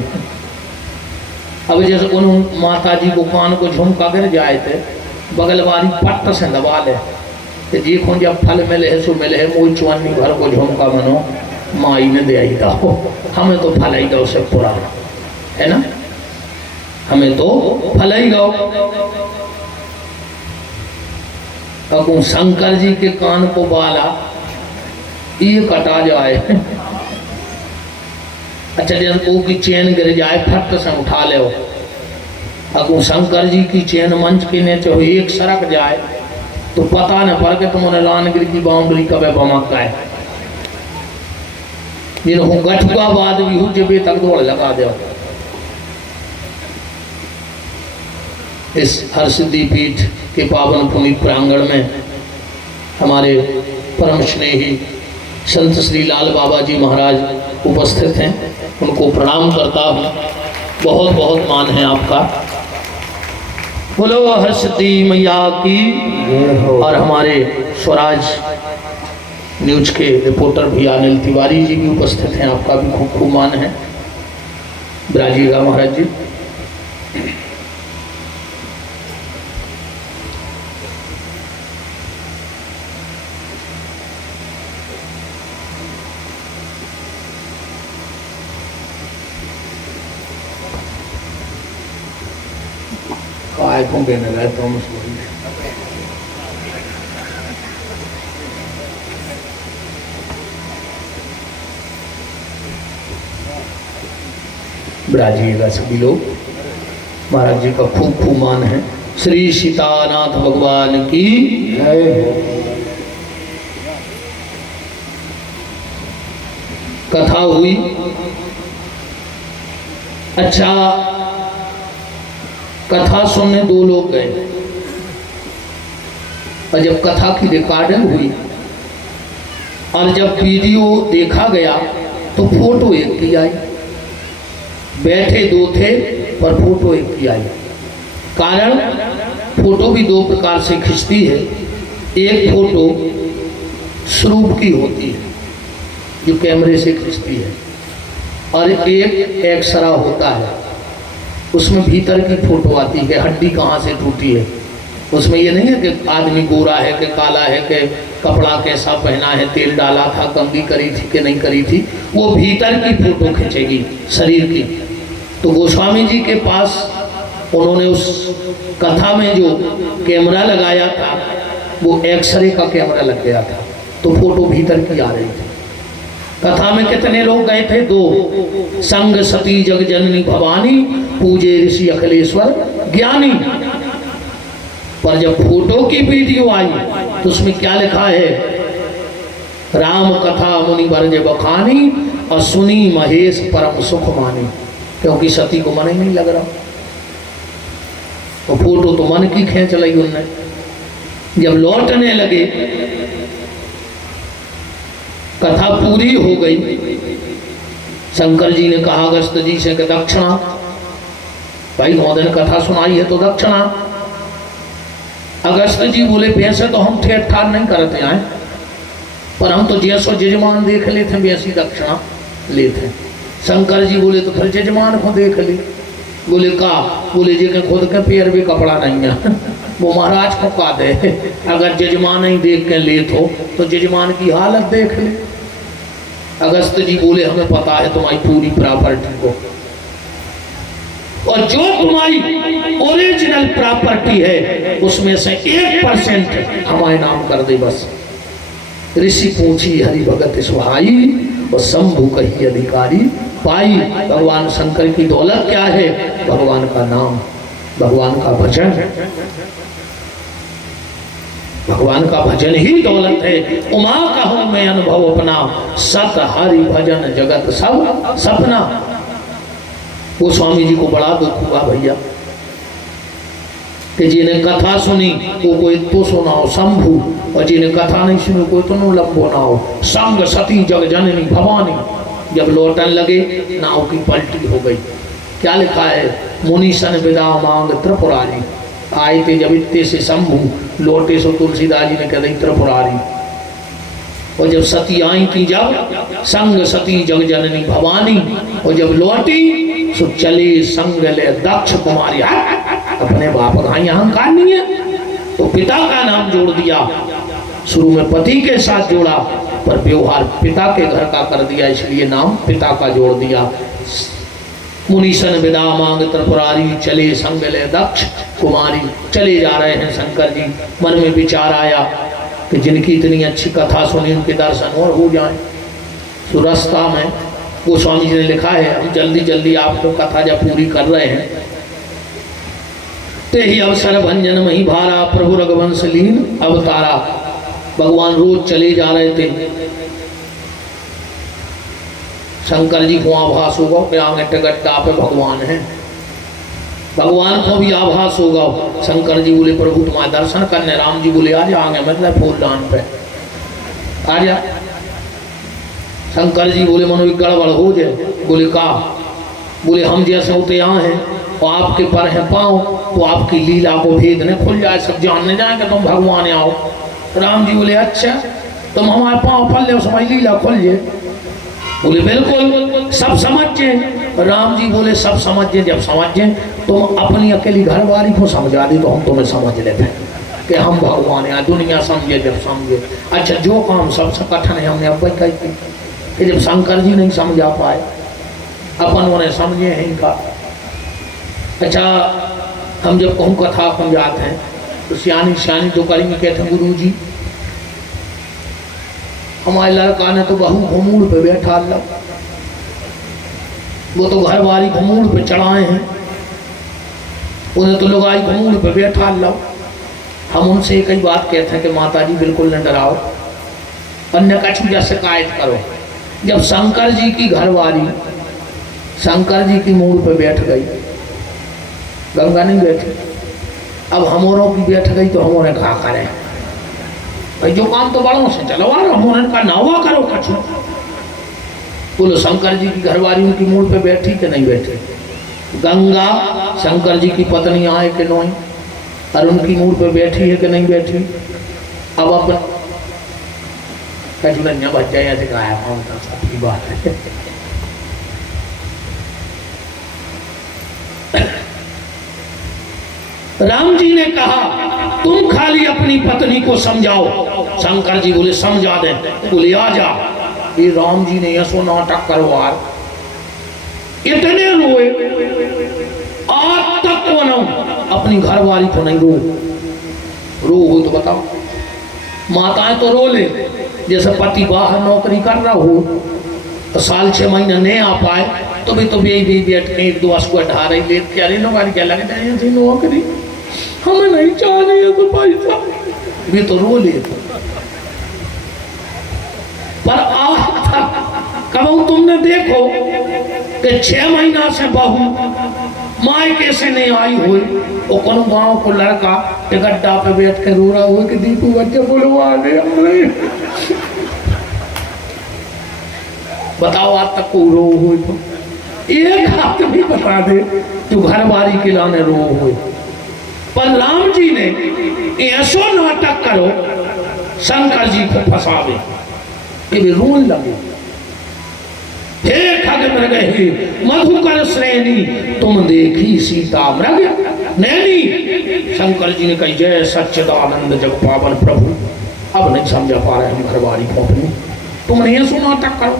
अब जैसे उन माता जी को कान को झुमका कर जाए थे, बगल वाली पट्ट से दबा ले कि जी को जब फल मिले है सो मिले है, मोई चुआनी भर को झुमका मनो माई ने दे आई था, हमें तो फल ही गो से पुराना है ना, हमें तो फल ही गो। अब शंकर जी के कान को बाला ये कटा जाए। अच्छा जब वो की चैन गिर जाए फट से उठा ले। अगू शंकर जी की चैन मंच के नीचे एक सरक जाए तो पता न पड़ के तुमने लानगिर की बाउंड्री कब बमकता है। जिनको गठुआ बाद भी हो जब तक दौड़ लगा दो। इस हरसिद्धि पीठ के पावन पुनीत प्रांगण में हमारे परम स्नेही संत श्री लाल बाबा जी महाराज उपस्थित हैं, उनको प्रणाम करता हूँ। बहुत बहुत मान है आपका। बोलो हरसिद्धि मैया की। और हमारे स्वराज न्यूज के रिपोर्टर भी अनिल तिवारी जी भी उपस्थित हैं, आपका भी खूब खूब मान है। विराजिएगा महाराज जी। काय को कहने लगे तो विराजिएगा सभी लोग। महाराज जी का खूब खूब मान है। श्री सीतानाथ भगवान की कथा हुई। अच्छा कथा सुनने 2 लोग गए और जब कथा की रिकॉर्डिंग हुई और जब वीडियो देखा गया तो फोटो एक की आई। बैठे 2 थे पर फोटो एक की आई। कारण फोटो भी 2 प्रकार से खिंचती है। एक फोटो स्वरूप की होती है जो कैमरे से खींचती है, और एक एक्सरा होता है, उसमें भीतर की फोटो आती है, हड्डी कहाँ से टूटी है। उसमें ये नहीं है कि आदमी गोरा है कि काला है कि कपड़ा कैसा पहना है, तेल डाला था, कंघी करी थी कि नहीं करी थी, वो भीतर की फोटो खींचेगी शरीर की। तो गोस्वामी जी के पास उन्होंने उस कथा में जो कैमरा लगाया था वो एक्सरे का कैमरा लग गया था, तो फोटो भीतर की आ रही थी। कथा में कितने लोग गए थे? 2। संग सती जग जननी भवानी, पूजे ऋषि अखिलेश्वर ज्ञानी। पर जब फोटो की वीडियो आई तो उसमें क्या लिखा है? राम कथा मुनि बरज बखानी, और सुनी महेश परम सुख मानी। क्योंकि सती को मन ही नहीं लग रहा, और फोटो तो मन की खींच ली उनने। जब लौटने लगे, कथा पूरी हो गई, शंकर जी ने कहा अगस्त जी से कि दक्षिणा, भाई 9 दिन कथा सुनाई है तो दक्षिणा। अगस्त जी बोले वैसे तो हम ठेठ ठार नहीं करते आए, पर हम तो जैसो जजमान देख लेते वैसी दक्षिणा लेते। शंकर जी बोले तो फिर जजमान को देख ली। बोले का? बोले जी के खुद के पैर भी कपड़ा नहीं है, वो महाराज को का दे। अगर जजमान ही देख के ले तो जजमान की हालत देख ले। अगस्त जी बोले हमें पता है तुम्हारी पूरी प्रॉपर्टी को, और जो तुम्हारी ओरिजिनल प्रॉपर्टी है उसमें से 1% हमारे नाम कर दे बस। ऋषि पूछी हरि भगत सुहाई, और शंभु कही अधिकारी पाई। भगवान शंकर की दौलत क्या है? भगवान का नाम, भगवान का भजन। भगवान का भजन ही दौलत है। उमा कहूं मैं अनुभव अपना, सत हरि भजन जगत सब सपना। वो स्वामी जी को बड़ा दुख हुआ भैया कि जिन्हें कथा सुनी वो कोई तो सुनाओ शंभु, और जिन्हें कथा नहीं सुनी कोई तो नो लंबो ना हो। संग सती जग जननी भवानी। जब लौटन लगे नाव की पलटी हो गई। क्या लिखा है? मुनीसन विदा मांग त्रिपुरारी। आए थे जब इतने से शंभु, लौटे सो तुलसीदास जी ने कह दी त्रिपुरारी। और जब सती आई थी, जब संग सती जग जननी भवानी, और जब लौटी सो चले संग ले दक्ष कुमारी। अपने बाप का यहाँ अहंकार नहीं है तो पिता का नाम जोड़ दिया। शुरू में पति के साथ जोड़ा, पर व्यवहार पिता के घर का कर दिया, इसलिए नाम पिता का जोड़ दिया। मुनीसन विदा मांग त्रिपुरारी, चले संग ले दक्ष कुमारी। चले जा रहे हैं शंकर जी। मन में विचार आया कि जिनकी इतनी अच्छी कथा सुनी उनके दर्शन और हो जाए। तो रास्ता में गोस्वामी जी ने लिखा है, हम जल्दी जल्दी आपको कथा जब पूरी कर रहे हैं, ते ही अवसर भंजन मही भारा, प्रभु रघुवंश लीन अवतारा। भगवान रोज चले जा रहे थे। शंकर जी को आभास होगा कि आगे टिकट्टा पे भगवान है। भगवान को भी आभास होगा। शंकर जी बोले प्रभु तुम्हारे दर्शन करने। राम जी बोले आ जा, आगे मतलब फूलदान पे आ जा। शंकर जी बोले मनो गड़बड़ हो जाए। बोले का? बोले हम जैसे होते यहाँ हैं और आपके पर हैं पाँव, तो आपकी लीला को भेदने खुल जाए, सब जानने जाएंगे तुम भगवान आओ। राम जी बोले अच्छा, तुम हमारे पाँव पल ले समझ लीला खुल जाए। बोले बिल्कुल सब समझे। राम जी बोले सब समझे। जब समझे तुम अपनी अकेली घर वाली को समझा दी तो हम तुम्हें समझ लेते हैं कि हम भगवान हैं। दुनिया समझे जब समझे। अच्छा जो काम सबसे कठिन है हमने अब कही थी कि जब शंकर जी नहीं समझा पाए, अपन उन्हें समझे हैं इनका। अच्छा हम जब कहूँ कथा समझाते हैं तो सियानी सियानी तो करी में कहते हैं गुरु जी हमारे लड़का ने तो बहू घुमूड़ पे बैठा लो, वो तो घर वाली घुमूड़ पे चढ़ाए हैं, उन्हें तो लुगाई घुमूड़ पे बैठा लो। हम उनसे एक ही बात कहते हैं कि माता जी बिल्कुल न डराओ, अन्य कछु या शिकायत करो। जब शंकर जी की घरवाली शंकर जी की मूड पे बैठ गई, गंगा नहीं बैठी, अब हमोरों की बैठ गई तो हमोरे खा करें भाई, जो काम तो बड़ों से चलो आ हमोरे का नावा करो कछु। बोलो शंकर जी की घरवाली उनकी मूड पे बैठी कि नहीं बैठी? गंगा शंकर जी की पत्नी आए कि नहीं, और उनकी मूड पे बैठी है कि नहीं बैठी? अब कचुलन्या बच जाए ऐसे गाया पाऊँ तो सबकी बात है। राम जी ने कहा तुम खाली अपनी पत्नी को समझाओ। शंकर जी बोले समझा दे। बोले आ जा। ये राम जी ने ऐसो नाटक करवा, इतने रोए, आज तक को ना अपनी घरवाली को नहीं रो हो तो बताओ। माताएं तो रो ले, जैसे पति बाहर नौकरी कर रहा हो तो साल 6 महीने नहीं आ पाए तो भी बैठ के 1 2 को ढा रही लेट के अरे नौकरी क्या लगता है नौकरी हमें नहीं चाह रही है तो पैसा भी तो रो ले। पर कब तुमने देखो कि 6 महीना से बहू मायके से नहीं आई हुई, वो कौन गांव को लड़का गड्ढा पे बैठ के रो रहा हुआ कि दीपू बच्चे बुलवा दे। बताओ आज तक को रो हुई तो एक हाथ भी बता दे जो घरवाली के लाने रो हुए। पर राम जी ने ऐसो नाटक करो शंकर जी को फंसावे कि वे रोने लगे। हे खग मृग हे मधुकर श्रेणी तुम देखी सीता मृग नैनी। शंकर जी ने कही जय सच्चिदानंद जग पावन प्रभु। अब नहीं समझा पा रहे हम घरवाली को अपनी, तुमने ये सुना नाटक करो।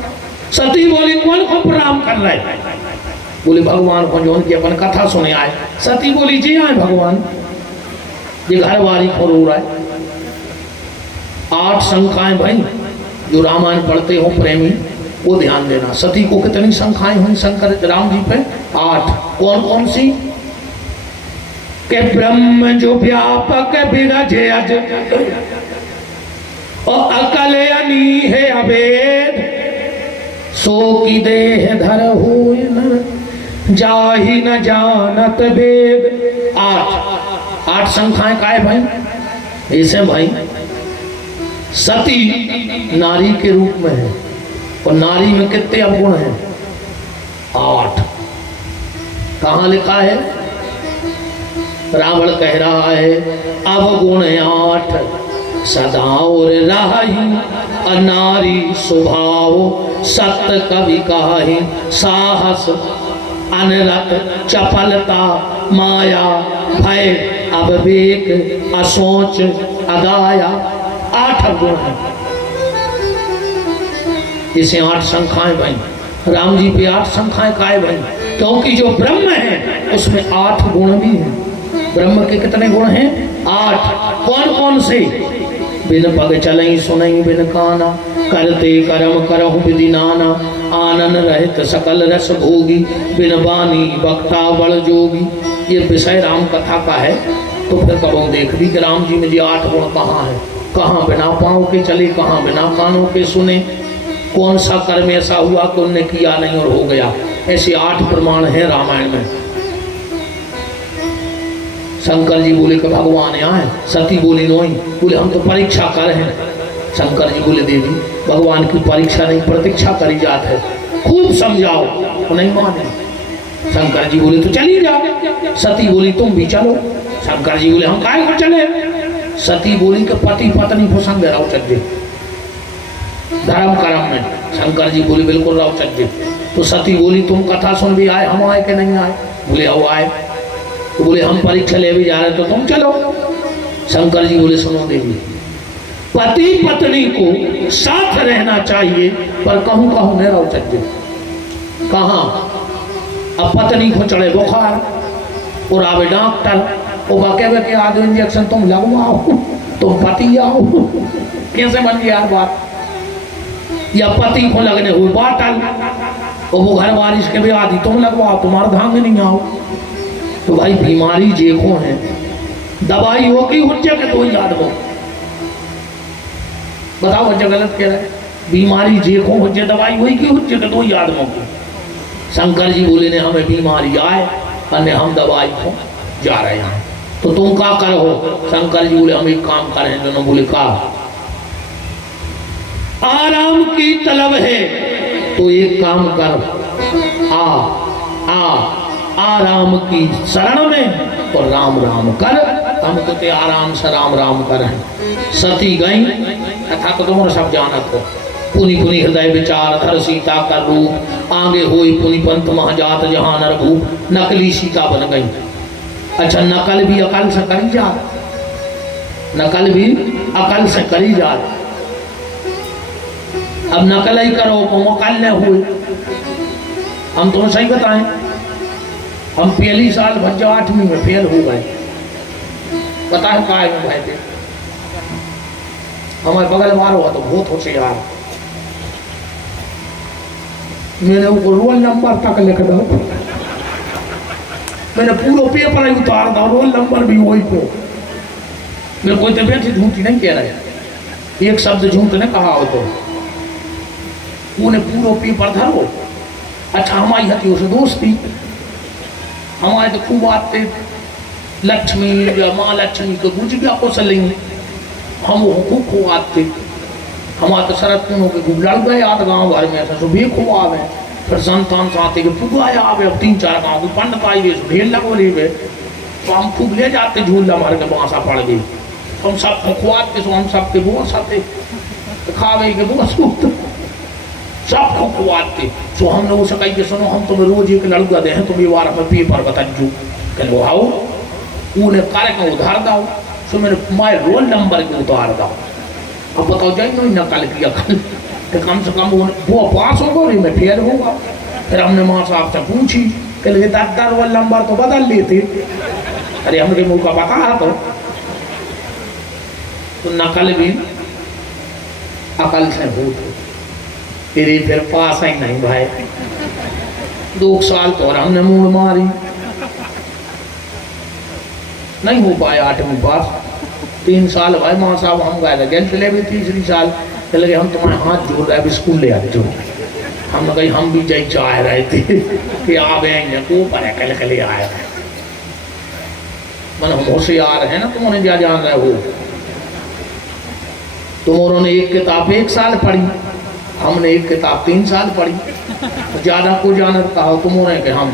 सती बोली कौन को प्रणाम कर रहे? बोले भगवान को जो उनकी अपन कथा सुने आए। सती बोली जी आए भगवान, ये घरवाली को रो रहा है। 8 शंकाएं भाई जो रामायण पढ़ते हो प्रेमी वो ध्यान देना। सती को कितनी शंकाएं हुई शंकर राम जी पे? 8। कौन कौन सी? के ब्रह्म जो व्यापक विरजे अज और अकलयनी है अभेद सो की देह धर हो न जाहि न जानत वेद। 8 शंकाएं काय भाई? ऐसे भाई सती नारी के रूप में है और नारी में कितने अवगुण हैं? 8। कहाँ लिखा है? रावण कह रहा है अवगुण 8 सदा और राही अनारी स्वभाव सत्य कवि काही साहस अनरत चपलता माया भय अविवेक असोच अदाया। 8 अवगुण हैं। इसे 8 शंखाएं भाई राम जी पे 8 शंखाएं काय भाई? क्योंकि जो ब्रह्म है उसमें 8 गुण भी हैं। ब्रह्म के कितने गुण हैं? 8। कौन कौन से? बिन पग चलई सुनई बिन काना करते कर्म करहु विधि नाना आनन रहित सकल रस भोगी बिन बानी बक्ता बड़ जोगी। ये विषय राम कथा का है। तो फिर कब देख ली कि राम जी में ये 8 गुण कहाँ है? कहाँ बिना पाँव के चले, कहाँ बिना कानों के सुने, कौन सा कर्म ऐसा हुआ कि उनने किया नहीं और हो गया। ऐसे 8 प्रमाण हैं रामायण में। शंकर जी बोले कि भगवान आए। सती बोली नहीं। बोले हम तो परीक्षा कर हैं। शंकर जी बोले देवी भगवान की परीक्षा नहीं प्रतीक्षा करी जात है, खूब समझाओ। वो नहीं माने। शंकर जी बोले तो चली जाओ। सती बोली तुम भी चलो। शंकर जी बोले हम काहे को चले? सती बोली कि पति पत्नी को संग रहो चल धर्म कर्म में। शंकर जी बोले बिल्कुल रहो चल। तो सती बोली तुम कथा सुन भी आए, हम आए कि नहीं आए? बोले आओ आए। तो बोले हम परीक्षा ले भी जा रहे तो तुम चलो। शंकर जी बोले सुनो देवी पति पत्नी को साथ रहना चाहिए पर कहूँ कहूँ नहीं रहो चल। कहाँ? अब पत्नी को चढ़े बुखार और आवे डॉक्टर वो बके बके आधे इंजेक्शन तुम लगवाओ, तुम पति आओ। कैसे बन गया यार बात? या पति को लगने हुई बाटल और वो घर बारिश के भी आदि तुम लगवाओ, तुम्हारा धांग नहीं आओ। तो भाई बीमारी जेको है दवाई होगी हुज्जे के तो याद हो। बताओ बच्चा गलत कह रहा है? बीमारी जेको हुज्जे दवाई हुई की हुज्जे के तो याद होगी। शंकर जी बोले ने हमें बीमारी आए और हम दवाई को जा रहे हैं तो तुम क्या करो? शंकर जी बोले हम एक काम करें। दोनों बोले का? आराम की तलब है तो एक काम कर आ आराम की शरण में और राम राम कर हमको ते आराम से राम राम करें। सती गई कथा तो तुम सब जानत हो। पुनि पुनि हृदय विचार धर सीता कर रूप, आगे हुई पुनि पंथ महाजात जहां नर भूप, नकली सीता बन गई। अच्छा नकल भी अकल से करी जा, नकल भी अकल से करी जा। अब नकल ही करो तो अकल न हुए। हम तुम्हें सही बताएं, हम पहली साल भज्जा 8वीं में फेल हो गए। पता है काय में भाई थे हमारे बगल मार हुआ तो बहुत होशियार, मैंने वो रोल नंबर तक लिख दो, मैंने पूरा पेपर ही उतार दो, रोल नंबर भी वही को। मेरे कोई तबियत ही झूठी नहीं कह रहे, एक शब्द झूठ ने कहा हो तो उन्हें पूरा पेपर धरो। अच्छा हमारी हती उसे दोस्ती, हमारे तो खूब आते लक्ष्मी या माँ लक्ष्मी तो बुझ गया कौशलिंग, हम वो खूब आते। हमारे तो शरद कुनों के खूब लड़ गए आध गाँव भर में, ऐसा भी खूब आवे। फिर संतान साथी के पुगाया आवे, अब 3-4 गाँव की पंडित आई गए, ढेर लगो ले गए, तो हम खूब ले जाते झूला मार के बांसा पड़ गई। हम सब खुआते तो हम सबके बोस आते खावे के बोस सब खुआते। तो हम लोग से कही के सुनो हम तुम्हें रोज एक लड़का दे तुम ये बार में पेपर बताजू कहो आओ उन्हें कार्य का उधार दाओ। सो मैंने माय रोल नंबर के उतार दाओ। अब बताओ जाए नहीं नकल किया तो कम से कम वो पास होगा और मैं फेल होगा। फिर हमने माँ साहब से पूछी कि लगे 10 रोल नंबर तो बदल लेते। अरे हमने मुँह का पता तो नकल भी अकल से होती तेरी फिर पास ही नहीं भाई। 2 साल तो और हमने मूड मारी, नहीं हो पाया 8वीं पास। 3 साल भाई माँ साहब हम गए थे गेल चले भी 3री साल तो लगे हम तुम्हारे हाथ जोड़ रहे स्कूल ले आते जो हम कहीं हम भी जाई चाह रहे थे कि आ गए को पर कल कल आए मन होशियार है ना तुम उन्हें जा जान रहे हो। तुम उन्होंने एक किताब 1 साल पढ़ी, हमने एक किताब 3 साल पढ़ी। तो ज़्यादा को जानत कहा तुम उन्हें कि हम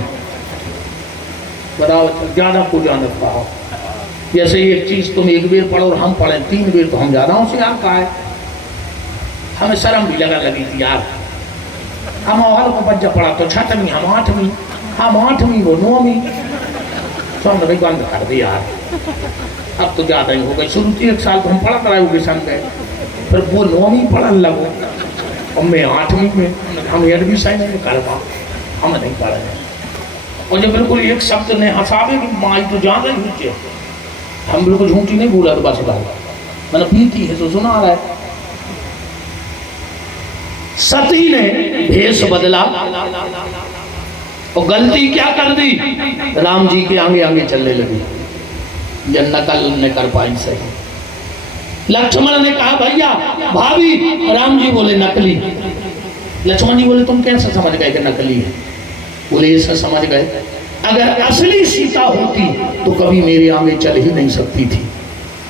बताओ ज़्यादा को जानत कहा। जैसे एक चीज़ तुम 1 बेर पढ़ो और हम पढ़े 3 बेर तो हम ज़्यादा होशियार कहा है। हमें शर्म भी लगी थी यार। हम और को बच्चा पढ़ा तो 6वीं हम 8वीं, हम 8वीं वो 9वीं, तो हमने भाई बंद कर दिया यार। अब तो ज़्यादा ही हो गई। शुरू से 1 साल तो हम पढ़ा रहे हो सन गए, फिर वो 9वीं पढ़ने लगो और मैं 8वीं में हम एडमिशन नहीं कर पाओ, हम नहीं पढ़ रहे। और जब बिल्कुल एक शब्द ने हंसावे कि माई तो जान रही नीचे, हम बिल्कुल झूठी नहीं बोला तो बस बात मतलब बीती है तो सुना रहा है। सती ने भेष बदला और गलती क्या कर दी, राम जी के आगे आगे चलने लगी। जब नकल न कर पाई सही। लक्ष्मण ने कहा भैया भाभी, राम जी बोले नकली। लक्ष्मण जी बोले तुम कैसे समझ गए कि नकली है? बोले ऐसा समझ गए अगर असली सीता होती तो कभी मेरे आगे चल ही नहीं सकती थी,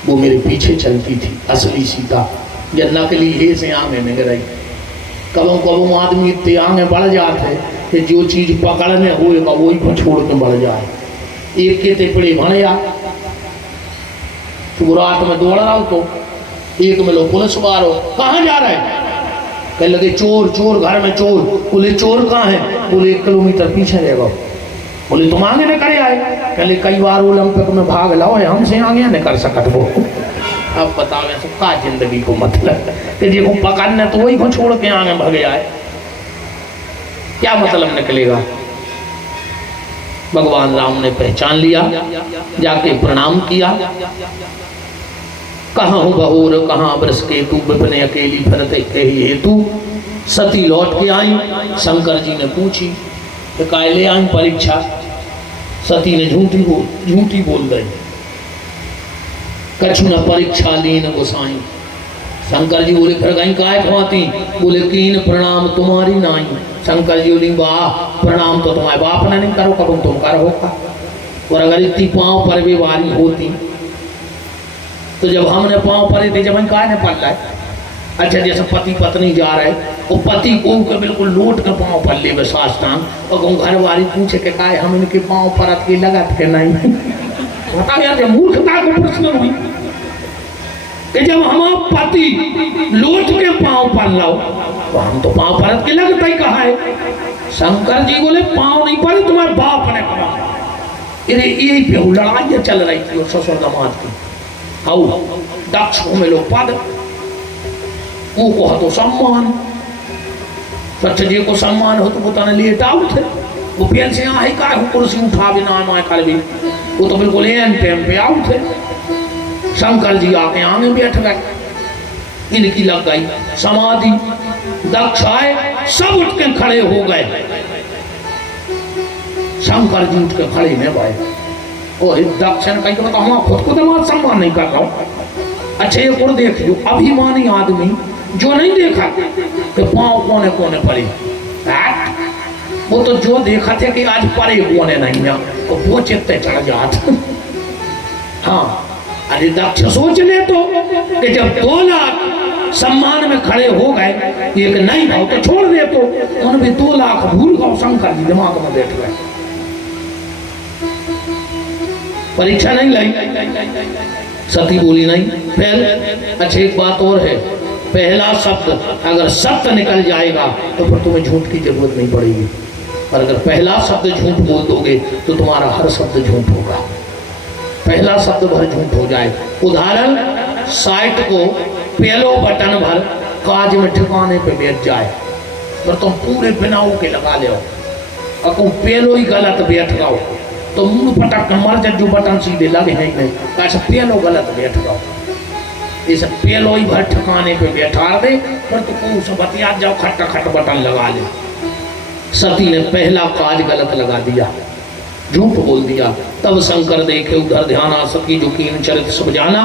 वो मेरे पीछे चलती थी असली सीता। या नकली है से आगे नहीं रही। कबों कबों आदमी इतने आगे बढ़ जाते कि जो चीज़ पकड़ने होएगा वही को छोड़ के बढ़ जाए। एक के तेपड़े भण जा तो रात में दौड़ रहा हो तो एक में लो पुलिस वालो कहाँ जा रहे हैं? कह लगे चोर चोर घर में चोर। बोले चोर कहाँ है? बोले 1 किलोमीटर पीछे रहेगा। बोले तुम आगे न करे आए? कहले कई बार ओलंपिक में भाग लाओ है हमसे आगे न कर सकत वो। अब बताओ ऐसे का जिंदगी को मतलब कि देखो पकड़ने तो वही को छोड़ के आगे भाग जाए, क्या मतलब निकलेगा? भगवान राम ने पहचान लिया, जाके प्रणाम किया। कहाँ हो बहोर कहाँ बरस के तू विपिन अकेली भरत कही हेतु। सती लौट के आई, शंकर जी ने पूछी कि काय ले आई परीक्षा। सती ने झूठी बोल गई, कछु न परीक्षा लीन गोसाई। शंकर जी बोले फिर कहीं काय खुआती? बोले कीन प्रणाम तुम्हारी नाई। शंकर जी बोली वाह, प्रणाम तो तुम्हारे बाप ने नहीं करो, कब तुम करो होगा। और अगर इतनी पाँव पर भी वारी होती तो जब हमने पाँव पड़े थे जब हम काय ने पड़ रहा है। अच्छा जैसे पति पत्नी जा रहे वो पति को के बिल्कुल लोट के पाँव पर ले साष्टांग, और घर वाली पूछे के काय हम इनके पाँव परत की लगत के नहीं बता यार, ये मूर्खता का प्रश्न हुई कि जब हम पति लोट के पांव पर लाओ तो हम तो पांव परत के लगता ही कहा है। शंकर जी बोले पांव नहीं पड़े, तुम्हारे बाप ने कहा। यही पे लड़ाई चल रही थी ससुर दामाद की। आओ दक्ष को मिलो पद, वो कहा तो सम्मान, सच जी को सम्मान हो तो बताने लिए टाउट है। वो पेन से यहाँ का कुर्सी उठा भी ना कर भी, वो तो बिल्कुल एन टाइम पे आउट है। शंकर जी आके आगे बैठ गए, इनकी लग गई समाधि। दक्ष आए, सब उठ के खड़े हो गए। शंकर जी उठ के खड़े नहीं भाई, और दक्ष ने कही तो हम खुद को तो सम्मान नहीं कर रहा। अच्छा एक और देख लो, अभिमानी आदमी जो नहीं देखा कि पांव कोने कोने पड़े, वो तो जो देखा थे कि आज पड़े कोने नहीं है, तो वो चित्ते चढ़ जात। हाँ, अरे दक्ष सोच ले तो कि जब 2 लाख सम्मान में खड़े हो गए, एक नहीं भाव तो छोड़ दे, तो उन्हें 2 लाख भूल गए। शंकर जी दिमाग में बैठ गए, परीक्षा नहीं लाई। सती बोली नहीं। फिर अच्छा एक बात और है, पहला शब्द अगर सत्य निकल जाएगा तो फिर तुम्हें झूठ की जरूरत नहीं पड़ेगी, पर अगर पहला शब्द झूठ बोल दोगे तो तुम्हारा हर शब्द झूठ होगा। पहला शब्द भर झूठ हो जाए। उदाहरण, साइट को पहलो बटन भर काज में ठिकाने पे बैठ जाए, पर तुम पूरे बिनाऊ के लगा ले, और तुम पहलो ही गलत बैठ जाओ तो मुंह पटक मर जा, जो बटन सीधे लगे हैं नहीं, कैसे पहलो गलत बैठ जाओ। इसे पहलो ही भर ठिकाने पे बैठा दे, पर तो को बतिया जाओ, खट्टा खट बटन लगा ले। सती ने पहला काज गलत लगा दिया, झूठ बोल दिया। तब शंकर देखे उधर ध्यान आ सकी जो कीन चरित सब जाना।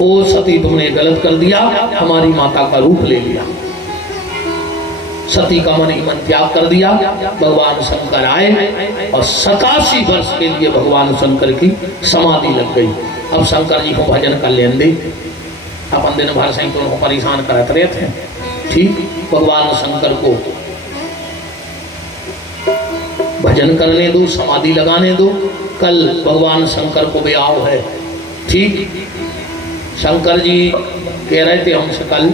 ओ सती तुमने गलत कर दिया, हमारी माता का रूप ले लिया। सती का मन ही मन त्याग कर दिया। भगवान शंकर आए और 87 वर्ष के लिए भगवान शंकर की समाधि लग गई। अब शंकर जी को भजन कर लेन दे, अपन दिन भर सैकड़ों को परेशान करते रहे थे। ठीक, भगवान शंकर को भजन करने दो, समाधि लगाने दो। कल भगवान शंकर को ब्याह है। ठीक, शंकर जी कह रहे थे हमसे कल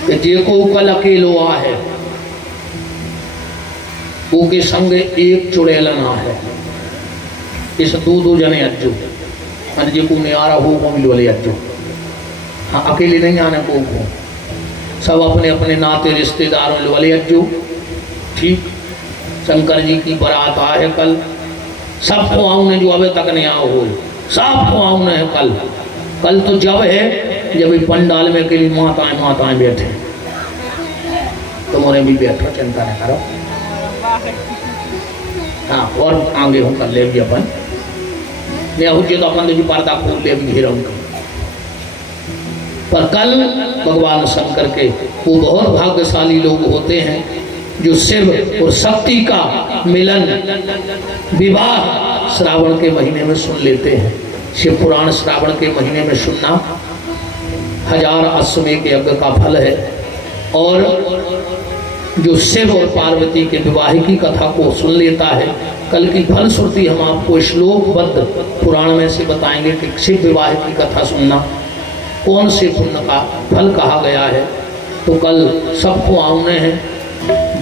कि जे को कल अकेलो आ है वो के संग एक चुड़ैलन आ है। इस 2 जने अज्जो जे को नहीं आ रहा हो को मिल वाले अज्जो। हाँ, अकेले नहीं आने को सब अपने अपने नाते रिश्तेदारों वाले अज्जो। ठीक, शंकर जी की बारात आ है कल, सबको आऊने जो अभी तक नहीं आओ हो, सबको आऊने है कल। कल तो जब है जब पंडाल में अकेली माताएं बैठे, तुम्हारे भी बैठो, चिंता नहीं करो। हाँ, और आगे हम कर ले भी अपन नहीं तो अपन जो पर्दा खोल ले भी घेरा उनका। पर कल भगवान शंकर के वो बहुत भाग्यशाली लोग होते हैं जो शिव और शक्ति का मिलन विवाह श्रावण के महीने में सुन लेते हैं। शिव पुराण श्रावण के महीने में सुनना 1000 अश्वमेध के यज्ञ का फल है। और जो शिव और पार्वती के विवाह की कथा को सुन लेता है, कल की फलश्रुति हम आपको श्लोकबद्ध पुराण में से बताएंगे कि शिव विवाह की कथा सुनना कौन से पुण्य का फल कहा गया है। तो कल सबको आउने हैं,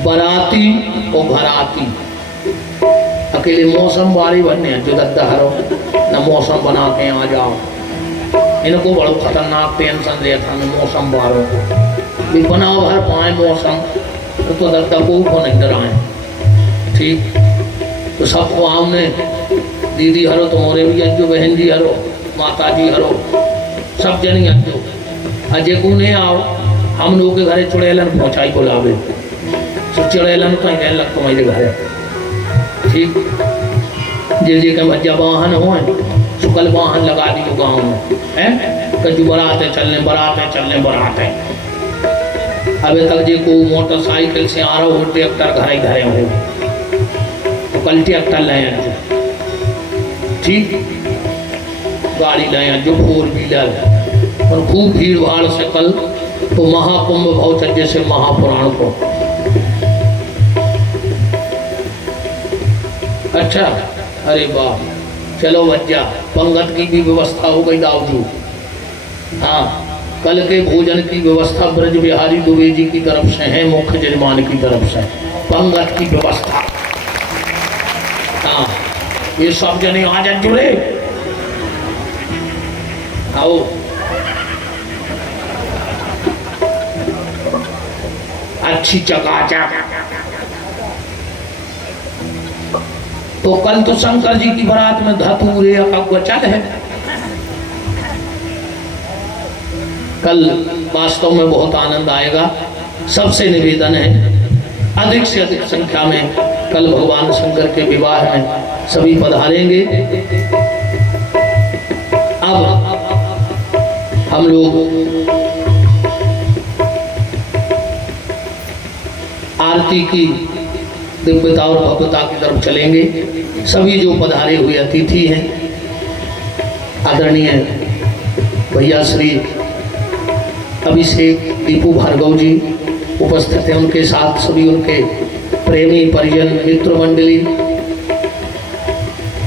बराती और घराती। अकेले मौसम बारी बनने जो दद्दहरो न मौसम बना के आ जाओ, इनको बड़ा खतरनाक टेंशन देता है मौसम वालों को भी बना भर पाए मौसम, तो दद्दा को नहीं डराए। ठीक, तो सबको आमने दीदी हरो, तुम्हारे भी अज्जो, बहन जी हरो, माता जी हरो, सब जनी अज्जो। अजय को नहीं आओ, हम लोग के घरे चुड़ैलन पहुँचाई बोलावे, चुड़ैलन कहीं लग तुम्हारे घरे। ठीक, जे के भज्जा वाहन हो सुकल वाहन लगा दियो गाँव में है, कजू बराते चलने बराते। अभी तक जे को मोटरसाइकिल से आ रहा हो, ट्रैक्टर घरे हो, तो कल ट्रैक्टर लाए जो। ठीक, गाड़ी लाए जो 4 व्हीलर, और खूब भीड़ भाड़ से कल तो महाकुंभ भाव चल जैसे महापुराण को। अच्छा, अरे वाह, चलो भज्जा, पंगत की भी व्यवस्था हो गई दाऊदू। हाँ, कल के भोजन की व्यवस्था ब्रज बिहारी दुबे जी की तरफ से है, मुख्य जजमान की तरफ से पंगत की व्यवस्था। हाँ, ये सब जने आ जा जुड़े, आओ। अच्छी चकाचक। तो कल तो शंकर जी की बारात में धतूरे का वचन है। कल वास्तव में बहुत आनंद आएगा। सबसे निवेदन है अधिक से अधिक संख्या में कल भगवान शंकर के विवाह में सभी पधारेंगे। अब हम लोग आरती की दिव्यता और भव्यता की तरफ चलेंगे। सभी जो पधारे हुए अतिथि हैं, आदरणीय भैया श्री अभिषेक दीपू भार्गव जी उपस्थित हैं, उनके साथ सभी उनके प्रेमी परिजन मित्र मंडली,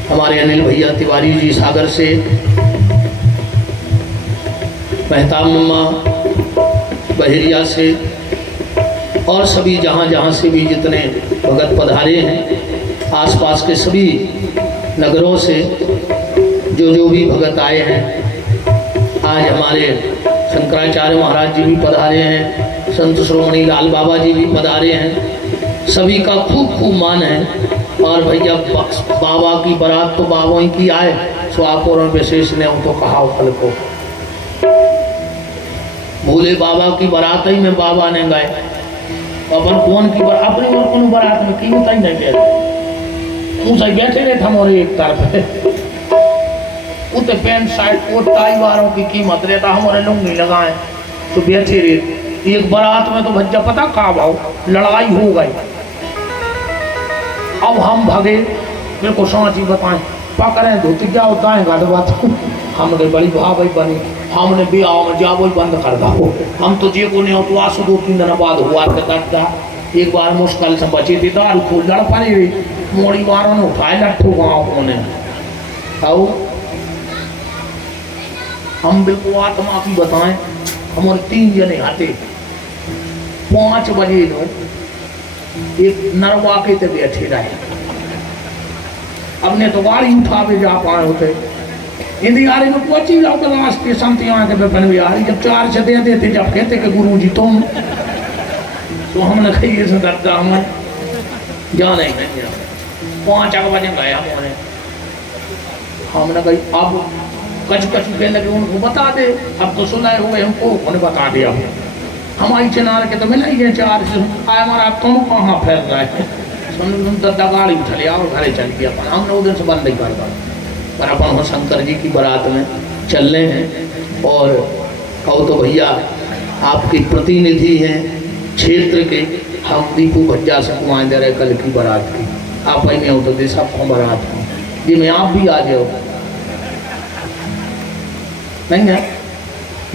हमारे अनिल भैया तिवारी जी सागर से, मेहता मम्मा बहरिया से, और सभी जहाँ जहाँ से भी जितने भगत पधारे हैं, आसपास के सभी नगरों से जो भी भगत आए हैं। आज हमारे शंकराचार्य महाराज जी भी पधारे हैं, संत श्रोमणी लाल बाबा जी भी पधारे हैं। सभी का खूब खूब मान है। और भैया बाबा की बारात तो बाबा ही की आए, सो आप और विशेष ने तो कहा कल को भूले बाबा की बारात ही में बाबा ने गाए। अपन कौन की अपने और कौन बारात में कीमत ही नहीं गए, मुँह से बैठे रहे थे मोरे एक तरफ उते पैंट शर्ट कोट टाई वालों की कीमत रहता, हमारे लुंगी लगाए तो बैठे रहे। एक बारात में तो भज्जा पता का भाव, लड़ाई हो गई। अब हम भागे, मेरे को सांची बताएं पकड़े धोती क्या होता है गद बात। हमने बड़ी भाई बनी, हमने भी आओ में जाबो बंद कर दो। हम तो जे को नहीं तो आंसू 2-3 दिन बाद हुआ के दर्दा। एक बार मुश्किल से बची थी, दारू फूल लड़ पानी रही, मोड़ी मारो ने उठाए लट्ठू गाँव को ने। आओ हम बिल्कुल आत्मा की बताएं, हमारे 3 जने आते 5 बजे नो एक नरवा के ते बैठे रहे। अब ने तो गाड़ी उठा के जा पाए होते, इंदिहारे में पहुंची जाओ तो लास्ट स्टेशन थी वहाँ के बेपन बिहारी। जब 4 से दे देते, जब कहते कि गुरु जी तुम, तो हमने कही से डरता हम जाने नहीं। 5 बजे गया हमने कही अब कच कहने लगे उनको बता दे, अब तो सुनाए हुए हमको उन्हें बता दिया। हमारी चनार के तो मिला ही है 4 से आए, हमारा अब तुम कहाँ फैल रहा है। सुन गाड़ी उठा लिया और घरे चल गया। हमने उधर से बंद नहीं कर पाया, पर अपन शंकर जी की बारात में चल रहे हैं। और कहो तो भैया आपके प्रतिनिधि हैं क्षेत्र के, हम दीपू भज्जा से कुमार दे रहे कल की बारात की। आप ही नहीं हो तो दे सबको बारात हो जी में आप भी आ जाओ। नहीं है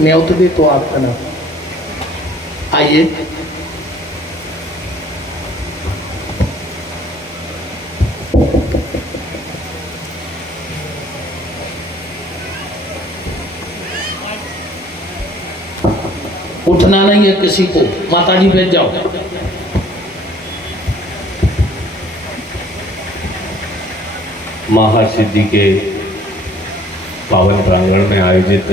मैं तो दे तो आपका ना आइए। उठना नहीं है किसी को, माता जी बैठ जाओ। महासिद्धि के पावन प्रांगण में आयोजित